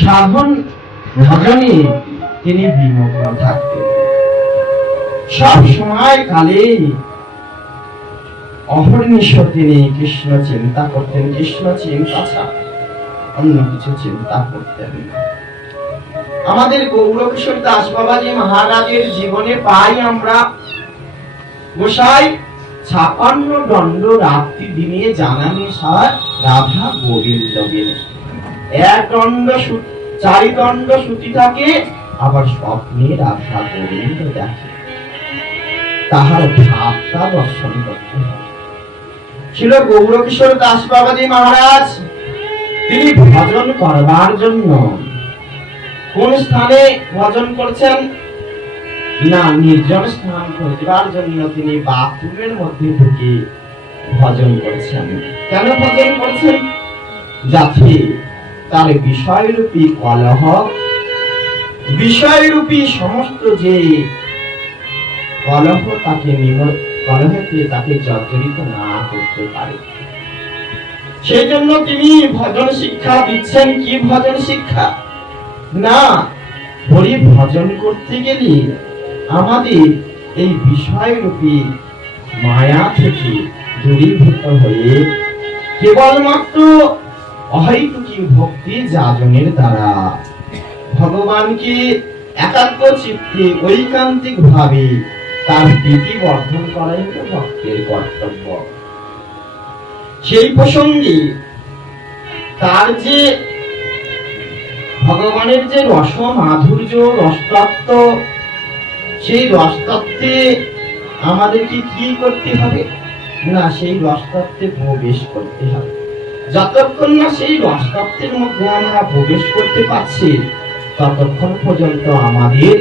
সাধন ভজনে তিনি বিমগ্ন থাকতেন। সব সময় কালে অহর্নিশ তিনি কৃষ্ণ চিন্তা করতেন। কৃষ্ণ চিন্তা ছাড়া অন্য কিছু চিন্তা করতেন না। আমাদের গৌরকিশোর দাস বাবাজি মহারাজের জীবনে পাই আমরা, গোসাই ৫৬ দণ্ড রাত্রি দিনে জানানে সার রাধা গোবিন্দ গেলে এক দণ্ড ৪ দণ্ড সুতি থাকে, আবার স্বপ্নে রাধা গোবিন্দ দেখে। তাহার ভাবটা দর্শন করতে হবে। ছিল গৌরকিশোর দাস বাবাজি মহারাজ, তিনি ভজন করবার জন্য কোন স্থানে ভজন করছেন না, নির্জন স্থান করবার জন্য তিনি বাথরুমের মধ্যে ঢুকে ভজন করছেন। কেন ভজন করছেন? যাতে তার বিষয়রূপী কলহ, বিষয়রূপী সমস্ত যে কলহ কলহতে তাকে জর্জরিত না করতে পারে। সেই জন্য তিনি ভজন শিক্ষা দিচ্ছেন। কি ভজন শিক্ষা? না, হরি ভজন করতে গেলে আমাদের এই বিষয়রূপী মায়া থেকে দূরীভূত হয়ে কেবলমাত্র অহৈতুকী ভক্তি যাজনের দ্বারা ভগবানকে একাগ্র চিত্তে ঐকান্তিক ভাবে তার প্রীতি বর্ধন করাই হলো ভক্তের কর্তব্য। সেই প্রসঙ্গে তার যে ভগবানের যে রস মাধুর্য, রসতত্ত্ব, সেই রসতত্ত্বে আমাদেরকে কি করতে হবে? না, সেই রসতত্ত্বে প্রবেশ করতে হবে। যতক্ষণ না সেই রসতত্ত্বের মধ্যে আমরা প্রবেশ করতে পারছি, ততক্ষণ পর্যন্ত আমাদের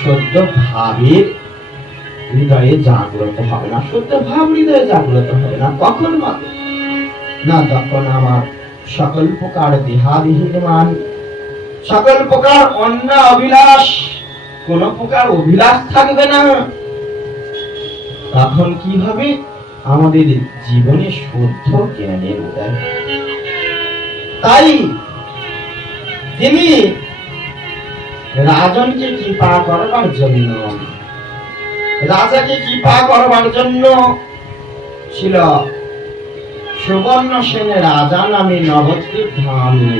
সদ্য ভাবের হৃদয়ে জাগ্রত হবে না। সত্য ভাব হৃদয়ে জাগ্রত হবে না। কখন হবে? না, তখন আমার সকল প্রকার দেহাদিহীন, সকল প্রকার অন্য অভিলাষ, কোন প্রকার অভিলাষ থাকবে না। তখন কি হবে? আমাদের জীবনে শুদ্ধ জ্ঞানের উদয়। তাই তিনি রাজনকে কৃপা করবার জন্য, রাজাকে কৃপা করবার জন্য ছিল সুবর্ণ সেন রাজা নামে নবদ্বীপ ধামে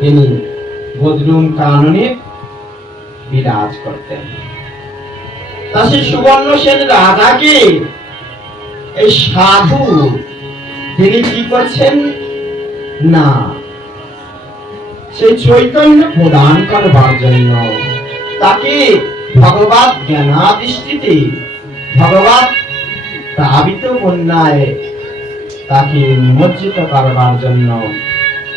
তিনি বদরুম কাননে বিরাজ করতেন। তা সেই সুবর্ণ সেন রাজাকে এই সাধু তিনি কি করছেন না, সেই চৈতন্য প্রদান করবার জন্য তাকে ভগবৎ জ্ঞানাদৃষ্টিতে, ভগবৎ প্লাবিত বন্যায় তাকে নিমজ্জিত করবার জন্য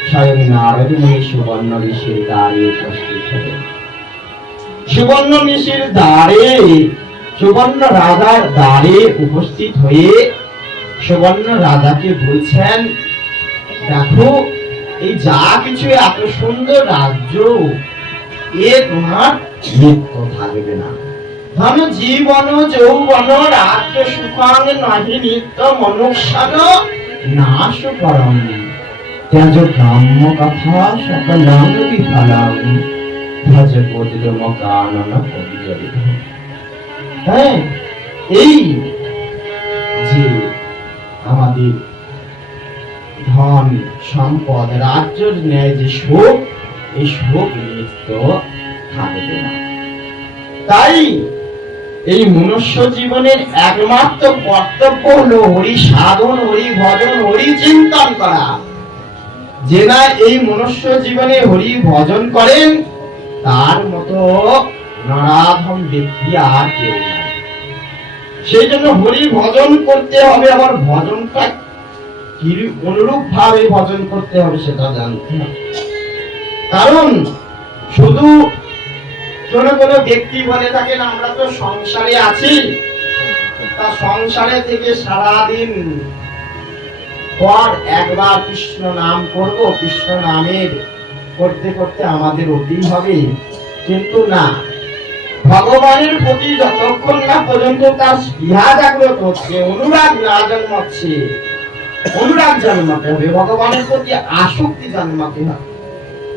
স্বয়ং নারদ মুনি সুবর্ণ ঋষির দ্বারে উপস্থিত হলেন। সুবর্ণ ঋষির দ্বারে, সুবর্ণ রাজার দ্বারে উপস্থিত হয়ে সুবর্ণ রাজাকে বলছেন, দেখো এই যা কিছু এত সুন্দর রাজ্য, এ তোমার নিত্য থাকবে না। ধন জীবন যৌবন রাজ্য সুখাং নাহি নিত্য মনুষ্যন নাশ করম ত্যাজ গ্রাম্য কথা সকলং বিফলং ভজ বদ্রম কানন পরিজরিত। হ্যাঁ, এই যে আমাদের ধন সম্পদ রাজ্যের ন্যায় যে শোক, এই শোক নিত্য থাকবে না। তাই এই মনুষ্য জীবনের একমাত্র কর্তব্য হলো হরি সাধন, হরি ভজন, হরি চিন্তন করা। যে না এই মনুষ্য জীবনে হরি ভজন করেন, তার মতো নরাধম ব্যক্তি আর কেউ নাই। সেই জন্য হরি ভজন করতে হবে। আবার ভজনটা কি অনুরূপ ভাবে ভজন করতে হবে সেটা জানতে হবে। কারণ শুধু কোন কোন ব্যক্তি বলে থাকেন আমরা তো সংসারে আছি, তা সংসারে থেকে সারাদিন পর একবার কৃষ্ণ নাম করব, কৃষ্ণ নামের করতে করতে আমাদের অতীত হবে। কিন্তু না, ভগবানের প্রতি যতক্ষণ না পর্যন্ত তার স্পৃহা জাগ্রত হচ্ছে, অনুরাগ না জন্মাচ্ছে, অনুরাগ জন্মাতে হবে, ভগবানের প্রতি আসক্তি জন্মাতে হবে।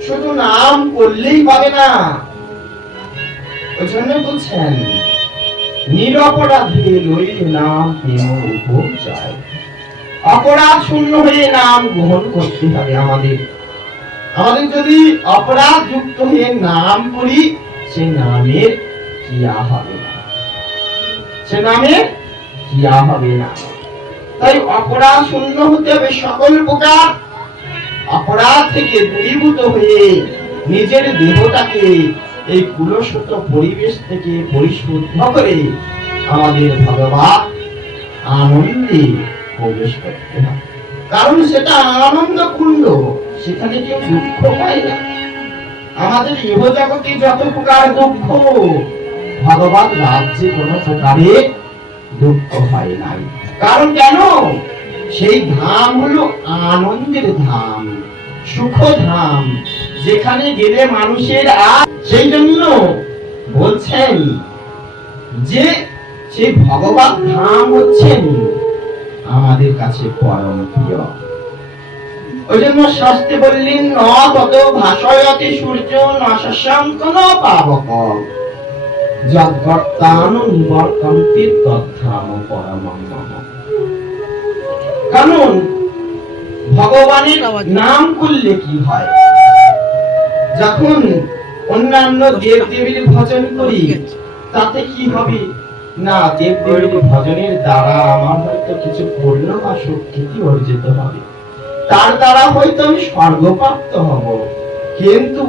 শুধু নাম করলেই হবে না। ওই জন্য বলছেন নিরপরাধে লইলে নাম প্রেম উপচায়। অপরাধ শূন্য হয়ে নাম গ্রহণ করতে হবে। আমাদের যদি অপরাধ যুক্ত হয়ে নাম করি, সে নামের ক্রিয়া হবে না, সে নামের ক্রিয়া হবে না। তাই অপরাধ শূন্য হতে হবে। সকল প্রকার অপরাধ থেকে দূরীভূত হয়ে নিজের দেহটাকে এই কুলসুত পরিবেশ থেকে পরিশুদ্ধ করে আমাদের ভগবান আনন্দে প্রবেশ করতে হবে। কারণ সেটা আনন্দ কুণ্ড, সেখানে কেউ দুঃখ পায় না। আমাদের ইহ জগতে যত প্রকার দুঃখ, ভগবান রাজ্যে কোনো প্রকারে দুঃখ হয় নাই। কারণ কেন? সেই ধাম হলো আনন্দের ধাম, সুখ ধাম, যেখানে গেলে মানুষের আর সেই জন্য বলছেন যে সেই ভগবান ধাম হচ্ছেন আমাদের কাছে পরম প্রিয়। ওই জন্য শাস্ত্রে বললেন ন তত ভাষয়তে সূর্য ন শশাঙ্ক ন পাবক যদ্গর্তানু নিবর্তন্তি তদ্ধাম পরমং মম। কারণ ভগবানের নাম করলে কি হয়? যখন অন্যান্য দেব দেবীর ভজন করি তাতে কি হবে না, দেব দেবীর ভজনের দ্বারা আমার হয়তো কিছু পূর্ণ বা সুকৃতি অর্জিত হবে, তার দ্বারা হয়তো আমি স্বর্গপ্রাপ্ত হব, কিন্তু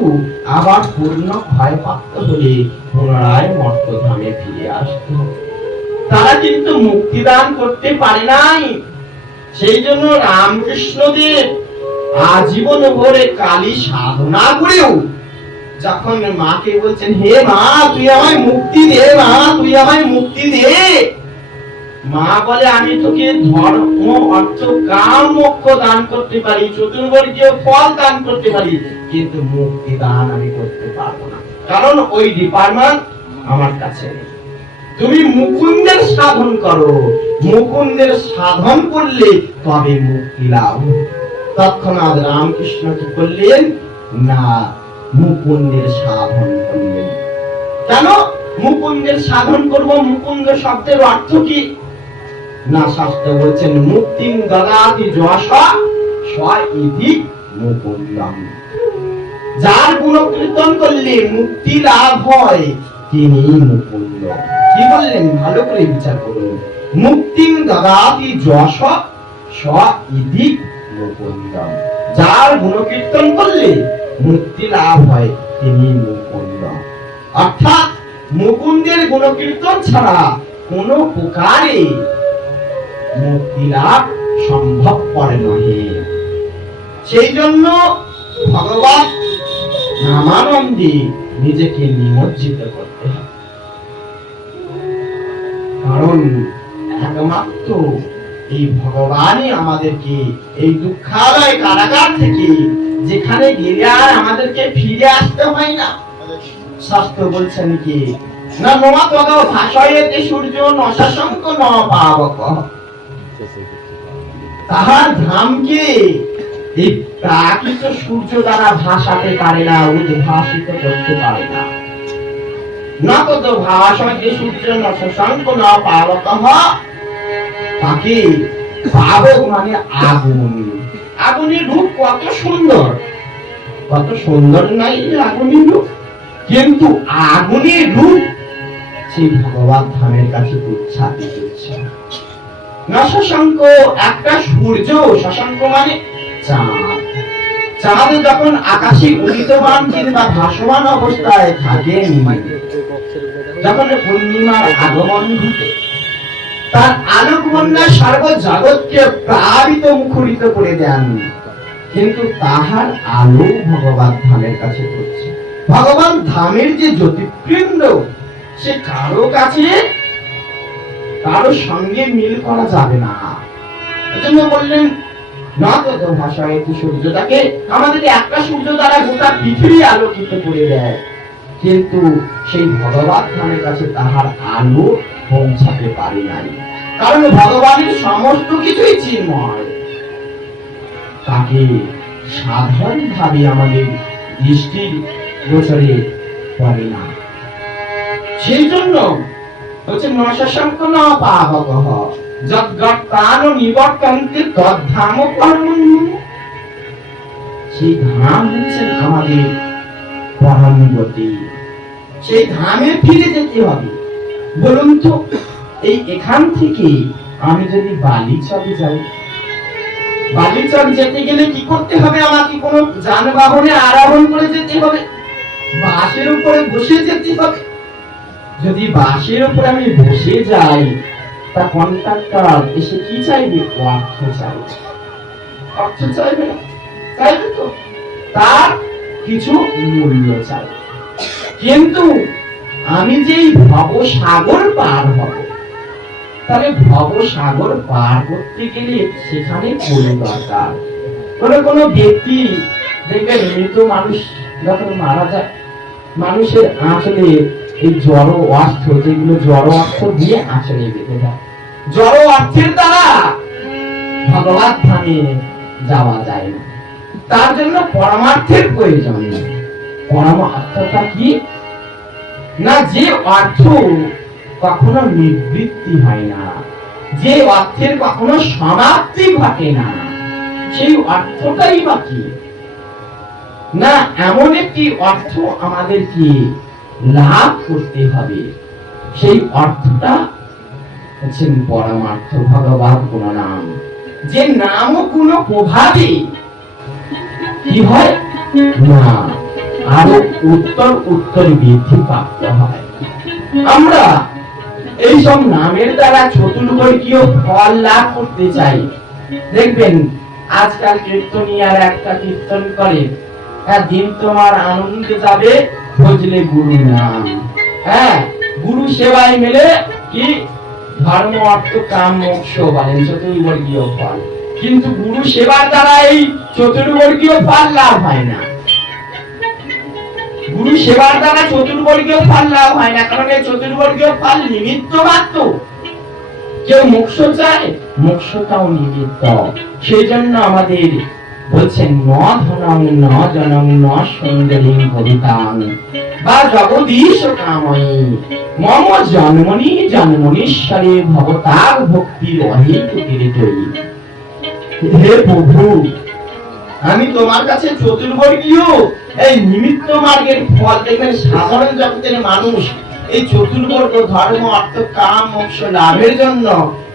আবার পূর্ণ ভয়প্রাপ্ত হলে পুনরায় মর্তধামে ফিরে আসতে হবে। তারা কিন্তু মুক্তিদান করতে পারে নাই। সেই জন্য রামকৃষ্ণ দেব আজীবন ভরে কালী সাধনা করেও যখন মাকে বলছেন হে মা তুই আমায় মুক্তি দে, মা তুই আমায় মুক্তি দে, মা বলে আমি তোকে ধর্ম অর্থ কাম মোক্ষ দান করতে পারি, চতুর্বর্গীয় ফল দান করতে পারি, কিন্তু মুক্তি দান আমি করতে পারবো না, কারণ ওই ডিপার্টমেন্ট আমার কাছে নেই। তুমি মুকুন্দের সাধন করো, মুকুন্দের সাধন করলে তবে মুক্তি লাভ। তৎক্ষণাৎ রামকৃষ্ণ কি করলেন না, মুকুন্দের সাধন করলেন। কেন মুকুন্দের সাধন করব? মুকুন্দ শব্দের অর্থ কি না, শাস্ত্র বলছেন মুক্তিং দদাতি যশ স্বইতি মুকুন্দম। যার গুণকীর্তন করলে মুক্তি লাভ হয় তিনি মুকুন্দ। কি বললেন ভালো করে বিচার করুন। মুক্তিং দদাতি যশ স্বইতি মুকুন্দম। যার গুণকীর্তন করলে মুক্তি লাভ হয় তিনি মুকুন্দ। অর্থাৎ মুকুন্দের গুণকীর্তন ছাড়া কোন প্রকারে মুক্তি লাভ সম্ভবপর নহে। সেই জন্য ভগবান নামানন্দে নিজেকে নিমজ্জিত করতে হবে। কারণ একমাত্র এই ভগবানই আমাদেরকে এই দুঃখালয় কারাগার থেকে যেখানে গেলে আর আমাদেরকে ফিরে আসতে হয় না। শাস্ত্র বলছেন কি না, নোমা তদ ভাষয়তে সূর্য ন শশাঙ্ক ন পাবক। তাহার ধামকে এই প্রাকৃত সূর্য দ্বারা ভাসাতে পারে না, উদ্ভাসিত করতে পারে না। না তদ ভাষয়তে সূর্য ন শশাঙ্ক ন পাবক। তাকে পাবক মানে আগুন। আগুনের রূপ কত সুন্দর, কত সুন্দর নাই আগুনের রূপ, কিন্তু আগুনের রূপ সেই ভগবান ধামের কাছে উচ্ছ্বাসিত হচ্ছে না। শশাঙ্ক একটা সূর্য, শশাঙ্ক মানে চাঁদ। চাঁদ যখন আকাশে উদিতমান কিংবা ভাসমান অবস্থায় থাকেন, যখন পূর্ণিমার আগমন ঘটে তার আলোক বন্যা সর্বজগৎকে প্লাবিত মুখরিত করে দেন, কিন্তু তাহার আলো ভগবান ধামের কাছে পড়ছে। ভগবান ধামের যে জ্যোতির্পিণ্ড সে কারো কাছে কারো সঙ্গে মিল করা যাবে না। এজন্য বললেন না তত ভাষায় সূর্যটাকে আমাদেরকে একটা সূর্য দ্বারা গোটা পৃথিবী আলোকিত করে দেয়, কিন্তু সেই ভগবান ধামের কাছে তাহার আলো পৌঁছাতে পারে নাই। কারণ ভগবানের সমস্ত কিছুই চিন্ময়, তাকে সাধারণভাবে আমাদের দৃষ্টির গোচরে পড়ে না। সেই জন্য হচ্ছে নশাশঙ্ক ন পাবকঃ যদ্গতান নিবর্তন্তে তদ্ধাম পরমম। সেই ধাম হচ্ছেন আমাদের পরম গতি। সেই ধামে ফিরে যেতে হবে। বলুন তো, এখান থেকে আমি যদি বালিচরে যাই, বালিচর যেতে গেলে কি করতে হবে? আমাকে কোনো যানবাহনে আরোহণ করে যেতে হবে, বাসের উপরে বসে যেতে হবে। যদি বাসের উপরে আমি বসে যাই, তা কন্ট্রাক্টর এসে কি চাইবে? অর্থ চাইবে। অর্থ চাইবে না? চাইবে তো, তার কিছু মূল্য চাই। কিন্তু আমি যে ভবসাগর পার হব, তাহলে ভবসাগর পার করতে গেলে সেখানে মূল্য দরকার। কোনো ব্যক্তি দেখবেন, মৃত মানুষ যখন মারা যায়, মানুষের আঁচলে এই জড় অর্থ, যেগুলো জড় অর্থ দিয়ে আঁচলে বেঁধে দেয়। জড় অর্থের দ্বারা ভগবত ধামে যাওয়া যায় না। তার জন্য পরমার্থের প্রয়োজন। পরমার্থটা কি না? যে অর্থ কখনো নিবৃত্তি হয় না, যে অর্থের কখনো সমাপ্তি ঘটে না, সেই অর্থটাই বা কি না? এমন একটি অর্থ আমাদেরকে লাভ করতে হবে। সেই অর্থটা হচ্ছেন পরমার্থ, ভগবত গুণ নাম। যে নাম ও গুণ প্রভাবে কি হয় না, আরো উত্তর উত্তর বৃদ্ধি প্রাপ্ত হয়। আমরা এই সব নামের দ্বারা চতুর্বর্গীয় ফল লাভ করতে চাই। দেখবেন আজকাল কীর্তনিয়ার একটা কীর্তন করে, দিন তোমার আনন্দে যাবে বুঝলে গুরু নাম। হ্যাঁ, গুরু সেবায় মেলে কি ধর্ম অর্থ কাম মোক্ষ বলেন চতুর্বর্গীয় ফল। কিন্তু গুরু সেবার দ্বারা এই চতুর্বর্গীয় ফল লাভ হয় না। গুরু সেবার দ্বারা চতুর্বর্গীয় ফল লাভ হয় না, কারণ এই চতুর্বর্গীয় ফল নিমিত্ত মাত্র। কেউ মোক্ষ চায়, মোক্ষটাও নিমিত্ত। সেই জন্য আমাদের বলছেন ন ধনং ন জনং ন সুন্দরীং ভবিতাং বা জগদীশ কাময়ী মম জন্মনি জন্মনীশ্বরে ভবতার ভক্তির অহেতুকিরিতই। হে প্রভু, আমি তোমার কাছে চতুর্বর্গীয় এই নিমিত্ত মার্গের ফল, দেখবেন সাধারণ জগতের মানুষ এই চতুর্বর্গ ধর্ম অর্থ কাম মোক্ষ লাভের জন্য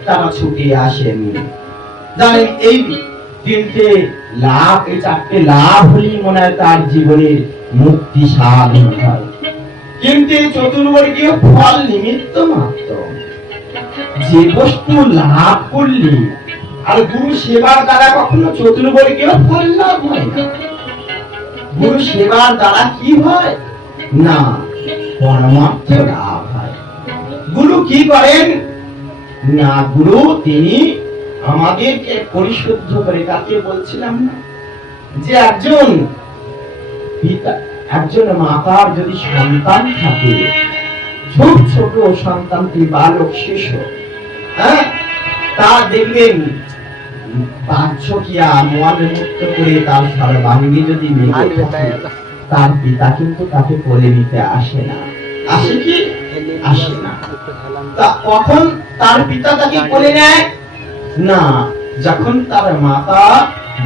তারা ছুটে আসেন। জানেন, এই তিনটে লাভ, এই চারটে লাভ হলেই মনে হয় তার জীবনের মুক্তি সাধন হয়। কিন্তু এই চতুর্বর্গীয় ফল নিমিত্ত মাত্র। যে বস্তু লাভ করলে আর গুরু সেবার দ্বারা কখনো চতুর্বর্গীয় ফল লাভ হয় না। গুরু সেবার দ্বারা কি হয় না, পরমার্থ লাভ হয়। গুরু কি করেন না, গুরু তিনি আমাদেরকে পরিশুদ্ধ করে, কাকে বলছিলাম না যে একজন পিতা, একজন মাতার যদি সন্তান থাকে, ছোট ছোট সন্তানটি বালক শিশু, হ্যাঁ, তা দেখবেন বাচ্চকিয়া মলমূত্র করে তার সর্বাঙ্গে যদি মেঘে থাকে, তার পিতা কিন্তু তাকে কোলে নিতে আসে না। আসে কি? আসে না। তা কখন তার পিতা তাকে কোলে নেয় না, যখন তার মাতা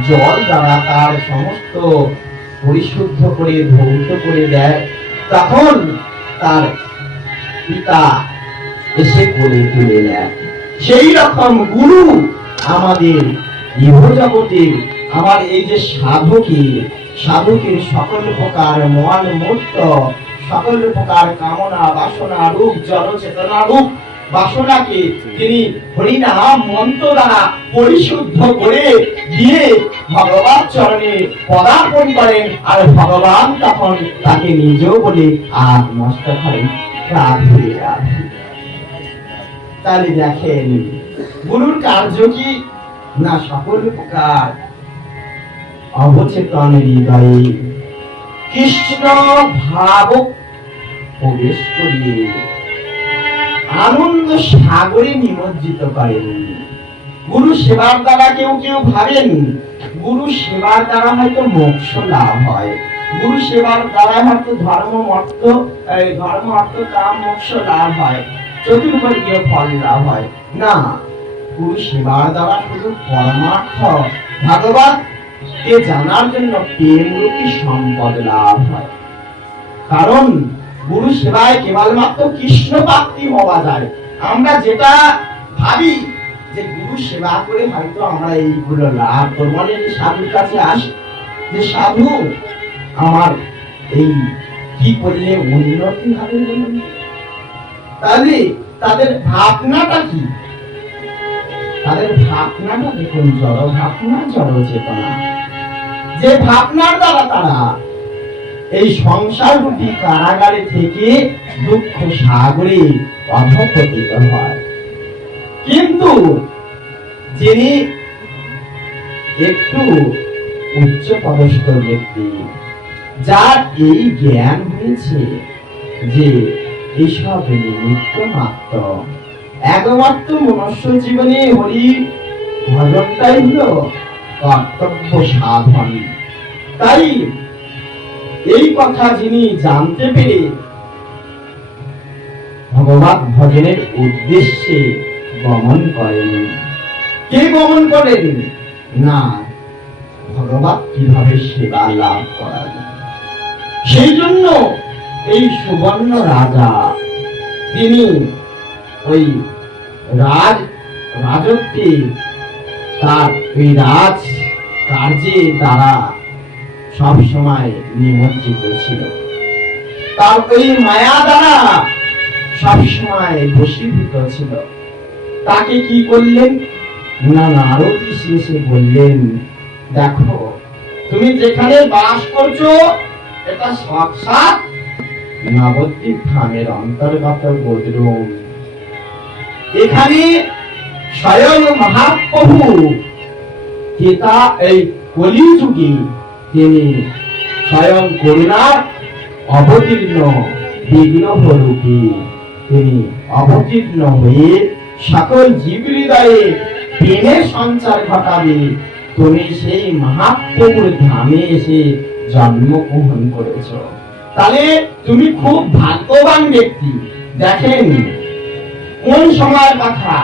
জল দ্বারা তার সমস্ত পরিশুদ্ধ করে ধৌত করে দেয়, তখন তার পিতা এসে কোলে তুলে নেয়। সেই রকম গুরু আমাদের ইহজগতের, আমার এই যে সাধকের সকল প্রকার মন মূর্ত, সকল প্রকার কামনা বাসনা রূপ জড় চেতনা রূপ বাসনাকে তিনি হরিনাম মন্ত্র দ্বারা পরিশুদ্ধ করে দিয়ে ভগবান চরণে পদার্পণ করেন। আর ভগবান তখন তাকে নিজেও বলে আর নষ্ট করেন, রাধে রাধে। তাহলে দেখেন গুরুর কার্য কি না, সকল প্রকার অবচেতন হৃদয়ে কৃষ্ণ ভাব প্রবেশ করিয়ে আনন্দ সাগরে নিমজ্জিত করেন। গুরু সেবার দ্বারা কেউ কেউ ভাবেন গুরু সেবার দ্বারা হয়তো মোক্ষ লাভ হয়, গুরু সেবার দ্বারা হয়তো ধর্ম অর্থ কাম মোক্ষ লাভ হয়, চতুর্বর্গীয় ফল লাভ হয় না। গুরু সেবার দ্বারা শুধু পরমার্থ ভগবান কে জানার জন্য প্রেম রূপী সম্পদ লাভ হয়। কারণ গুরু সেবায় কেবলমাত্র কৃষ্ণ প্রাপ্তি হওয়া যায়। আমরা যেটা ভাবি যে গুরু সেবা করে হয়তো আমরা এইগুলো লাভ করবো, অনেক সাধুর কাছে আসি যে সাধু আমার এই কি করলে উন্নতি হবে বলুন। তাহলে তাদের ভাবনাটা কি? তাদের ভাবনাটা দেখুন, জড় ভাবনা, জড় চেতনা। যে ভাবনার দ্বারা তারা এই সংসার রূপী কারাগারে থেকে দুঃখ সাগরে অধঃপতিত হয়। কিন্তু যিনি একটু উচ্চ পদস্থ ব্যক্তি, যার এই জ্ঞান হয়েছে যে এসব নিমিত্ত মাত্র, একমাত্র মনুষ্য জীবনে হরি ভজনটাই হলো কর্তব্য সাধন, তাই এই কথা যিনি জানতে পেরে ভগবত ভজনের উদ্দেশ্যে গমন করেন। কে গমন করেন? না, ভগবত কিভাবে সেবা লাভ করা যায়। সেই জন্য এই সুবর্ণ রাজা তিনি ওই রাজত্বে তার ওই রাজ কার্যে তারা সব সময় নিমজ্জিত ছিল, তার ওই মায়া দ্বারা সব সময় বশীভূত ছিল। তাকে কি করলেন না, নারদী শেষে বললেন, দেখো তুমি যেখানে বাস করছো এটা সাক্ষাৎ নবদ্বীপ ধামের অন্তর্গত গোদ্রুম। এখানে স্বয়ং মহাপ্রভু পিতা এই কলিযুগে তিনি স্বয়ং করুণার অবতীর্ণ বিগ্রহ রূপে তিনি অবতীর্ণ হয়ে সকল জীব হৃদয়ে প্রেমের সঞ্চার ঘটাবে। তুমি সেই মহাপ্রভুর ধামে এসে জন্মগ্রহণ করেছ, তাহলে তুমি খুব ভাগ্যবান ব্যক্তি। দেখেন কোন সময়ের কথা,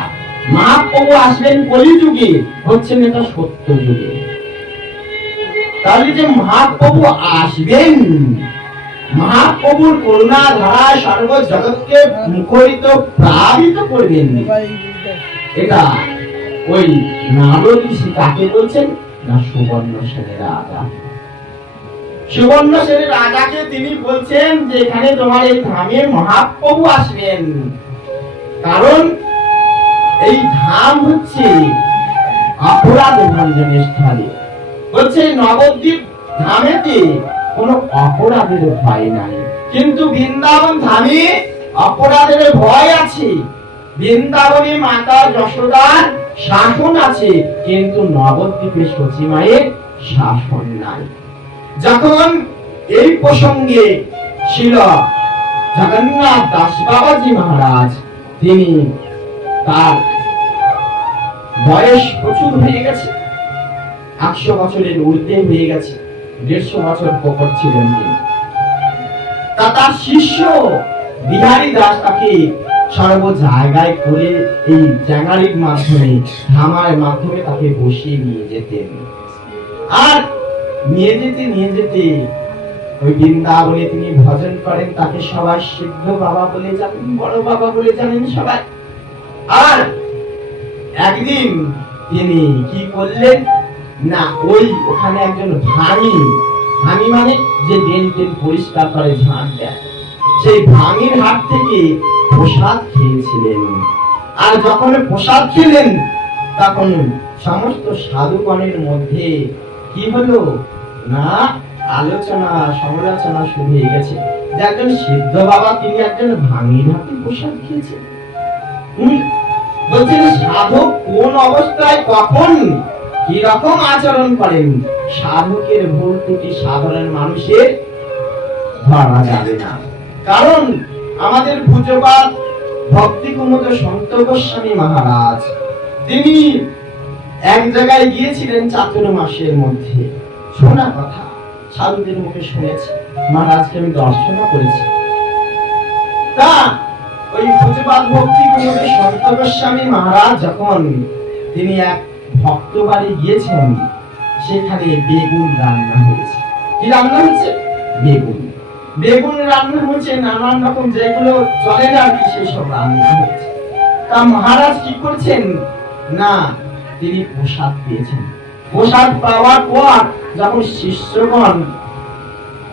মহাপ্রভু আসবেন কলিযুগে, হচ্ছেন এটা সত্য যুগে। তাহলে যে মহাপ্রভু আসবেন, মহাপ্রভুর করুণা ধারায় সর্ব জগৎকে মুখরিত প্লাবিত করবেন, এটা ওই নারদ ঋষি কাকে বলছেন না, সুবর্ণ সেনের রাজা। সুবর্ণ সেনের রাজাকে তিনি বলছেন যে এখানে তোমার এই ধামে মহাপ্রভু আসবেন। কারণ এই ধাম হচ্ছে অপরাধ ভঞ্জনের স্থলে। বলছে নবদ্বীপ ধামেতে কোনো অপরাধের ভয় নাই, কিন্তু বৃন্দাবন ধামে অপরাধের ভয় আছে। বৃন্দাবনে মাতা যশোদার শাসন আছে, কিন্তু নবদ্বীপে সচী মায়ের শাসন নাই। যখন এই প্রসঙ্গে ছিল জগন্নাথ দাস বাবাজি মহারাজ, তিনি তার বয়স প্রচুর হয়ে গেছে, 100 বছরের ঊর্ধ্বে হয়ে গেছে, 150 বছর প্রকট ছিলেন তিনি। তার শিষ্য বিহারী দাস তাকে সর্ব জায়গায় করে এই চ্যাঙারির মাধ্যমে, ধামার মাধ্যমে তাকে বসিয়ে নিয়ে যেতেন। আর নিয়ে যেতে ওই বৃন্দাবনে তিনি ভজন করেন, তাকে সবাই সিদ্ধ বাবা বলে জানেন, বড় বাবা বলে জানেন সবাই। আর একদিন তিনি কি করলেন না, ওই ওখানে একজন ভাঙি মানে যে ড্রেন পরিষ্কার করে ঝাঁট দেয়, সেই ভাঙির হাত থেকে প্রসাদ খেয়েছিলেন। আর যখন প্রসাদ খেলেন তখন সমস্ত সাধুগণের মধ্যে কি হলো না, আলোচনা সমালোচনা শুরু হয়ে গেছে যে একজন সিদ্ধ বাবা তিনি একজন ভাঙির হাতে প্রসাদ খেয়েছেন। বলছেন সাধক কোন অবস্থায় কখন কি রকম আচরণ করেন, সাধকের ভুল ত্রুটি সাধারণ মানুষের ধরা যাবে না। কারণ আমাদের পূজ্যপাদ ভক্তি কুমুদ সন্ত গোস্বামী মহারাজ তিনি এক জায়গায় গিয়েছিলেন চাতুর্মাসের মধ্যে। শোনা কথা সাধুদের মুখে শুনেছি, মহারাজকে আমি দর্শনও করেছি। তা ওই পূজ্যপাদ ভক্তি কুমারী সন্ত গোস্বামী মহারাজ যখন তিনি এক ভক্ত বাড়ি গিয়েছেন, সেখানে বেগুন রান্না হয়েছে। কি রান্না হয়েছে? বেগুন। বেগুন রান্না হয়েছে, নানান রকম যেগুলো চলে না আর কি, সেই সব রান্না হয়েছে। তা মহারাজ কি করছেন না, তিনি প্রসাদ পেয়েছেন। প্রসাদ পাওয়ার পর যখন শিষ্যগণ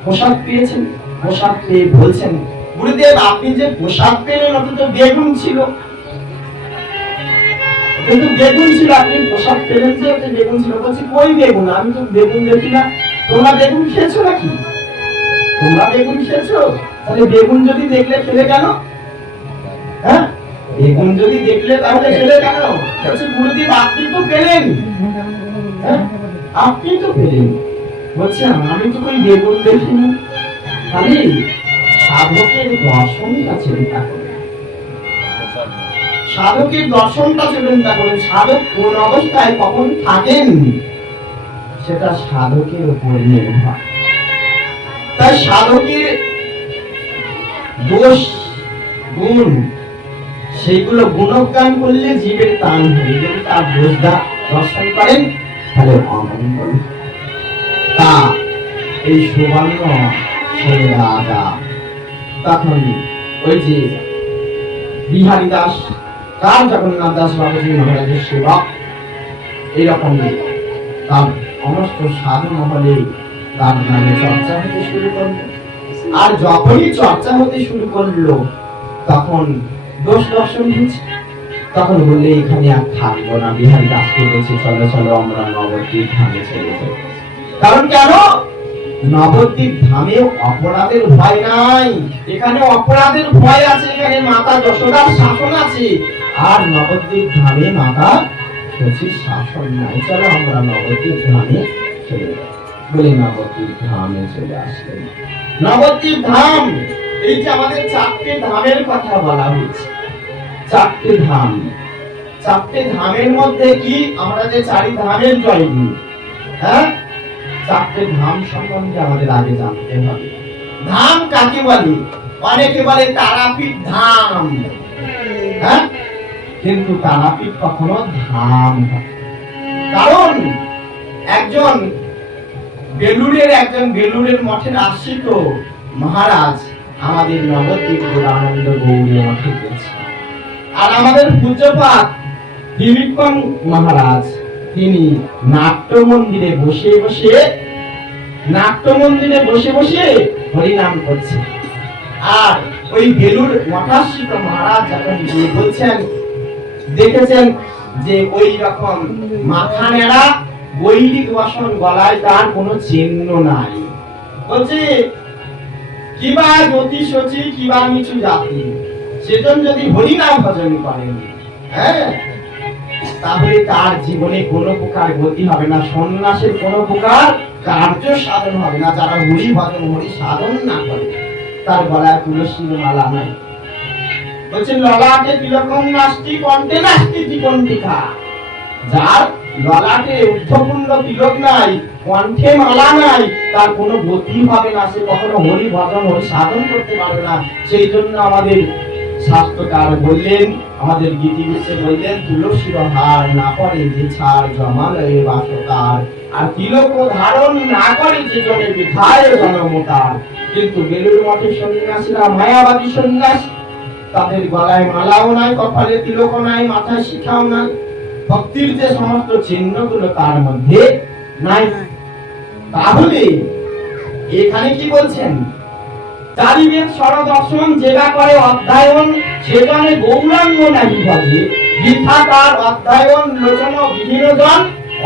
প্রসাদ পেয়েছেন, প্রসাদ পেয়ে বলছেন, গুরুদেব আপনি যে প্রসাদ পেলেন ওতে তো বেগুন ছিল, কিন্তু বেগুন ছিল, আপনি প্রসাদ পেলেন যে ওতে বেগুন ছিল। বলছি কই বেগুন? আমি তো বেগুন দেখি না। তোমরা বেগুন খেয়েছো নাকি? তোমরা বেগুন খেয়েছো? তাহলে বেগুন যদি দেখলে খেলে কেন? হ্যাঁ, বেগুন যদি দেখলে তাহলে খেলে কেন? বলছি গুরুদেব আপনি তো পেলেন। হ্যাঁ, আপনি তো পেলেন। বলছে আমি তো কই বেগুন দেখিনি। খালি সাধকের দর্শনটা চিন্তা করেন, সাধকের দর্শনটা চিন্তা করেন। সাধক কোন অবস্থায় কখন থাকেন সেটা সাধকের উপর নির্ভর। তাই সাধকের দোষ গুণ সেইগুলো গুণগান করলে জীবের টান হবে। যদি তার দোষটা দর্শন করেন তাহলে অমঙ্গল। তা এই সুবর্ণ সেই রাজা তখন ওই যে বিহারী দাস, তার জগন্নাথ দাস বাবাজি মহারাজের সেবক, এইরকম তার সমস্ত সাধু মহলে তার নামে চর্চা হতে শুরু করলো। আর যখনই চর্চা হতে শুরু করলো তখন দোষ দর্শন হচ্ছে। তখন বললে এখানে আর থাকবো না, বিহারী দাসকে বলছে চলো চলো আমরা নবদ্বীপ ধামে চলে যাই। কারণ কেন? নবদ্বীপ ধামে অপরাধের ভয় নাই, এখানে অপরাধের ভয় আছে, এখানে মাতা যশোদার শাসন আছে। আর নবদ্বীপ ধামে মাতা শচীর শাসন নাই। চলো আমরা নবদ্বীপ ধামে চলে যাই বলে নবদ্বীপ ধামে চলে আসলেন। নবদ্বীপ ধাম, এই যে আমাদের চারটে ধামের কথা বলা হয়েছে, চারটে ধাম। চারটে ধামের মধ্যে কি আমরা যে চারি ধামের জয়গুরু, হ্যাঁ, চারটে ধাম সম্বন্ধে আমাদের আগে জানতে হবে। ধাম কাকে বলে? অনেকে বলে তারাপীঠ ধাম, হ্যাঁ, কিন্তু তারাপীঠ কখনো ধাম হয়। কারণ একজন বেলুড়ের মঠের আশ্রিত মহারাজ আমাদের নবদ্বীপ গৌরানন্দ গৌরী মঠে গেছে। আর আমাদের পূজ্যপাদ ত্রিবিক্রম মহারাজ তিনি নাট্য মন্দিরে বসে হরিনাম করছে। আর ওই বেলুড় মঠাশ্রিত মহারাজ যখন বলছেন, দেখেছেন যে ওই রকম মাথা নেড়া বৈদিক বসন গলায়, তার কোনো চিহ্ন নাই। বলছে কিবা জ্যোতি সচি কিবা নিচু জাতি, সেজন্য যদি হরিনাম ভজন করেন, হ্যাঁ, তাহলে তার জীবনে কোনো প্রকার গতি হবে না, সন্ন্যাসের কোনো প্রকার কার্য সাধন হবে না। যারা হরি ভজন হরি সাধন না করে তার গলায় তুলসীর মালা নাই। বলছে ললাটে তিলকম নাস্তি কণ্ঠে নাস্তি ত্রিকণ্ঠিকা। যার ললাটে ঊর্ধ্বপুণ্ড তিলক নাই, কণ্ঠে মালা নাই, তার কোনো গতি হবে না, সে কখনো হরি ভজন হরি সাধন করতে পারবে না। সেই জন্য আমাদের শাস্ত্রকার বললেন, আমাদের গীতি বিষে বললেন, তুলসীর হার না করে যে ছাড় জমালয়ে বাসতার, আর তিলক ধারণ না করে যে জনে বিধায় জনমতার। কিন্তু বেলুড় মঠের সন্ন্যাসীরা মায়াবাদী সন্ন্যাস, তাদের গলায় মালাও নাই, কপালে তিলকও নাই, মাথায় শিখাও নাই, ভক্তির যে সমস্ত চিহ্নগুলো তার মধ্যে নাই। তাহলে এখানে কি বলছেন? চারিবেদ সরদর্শন যেটা করে অধ্যয়ন, সেজনে গৌরাঙ্গ নাহি ভজে, বৃথা তার অধ্যয়ন লোচন বিভিন্নজন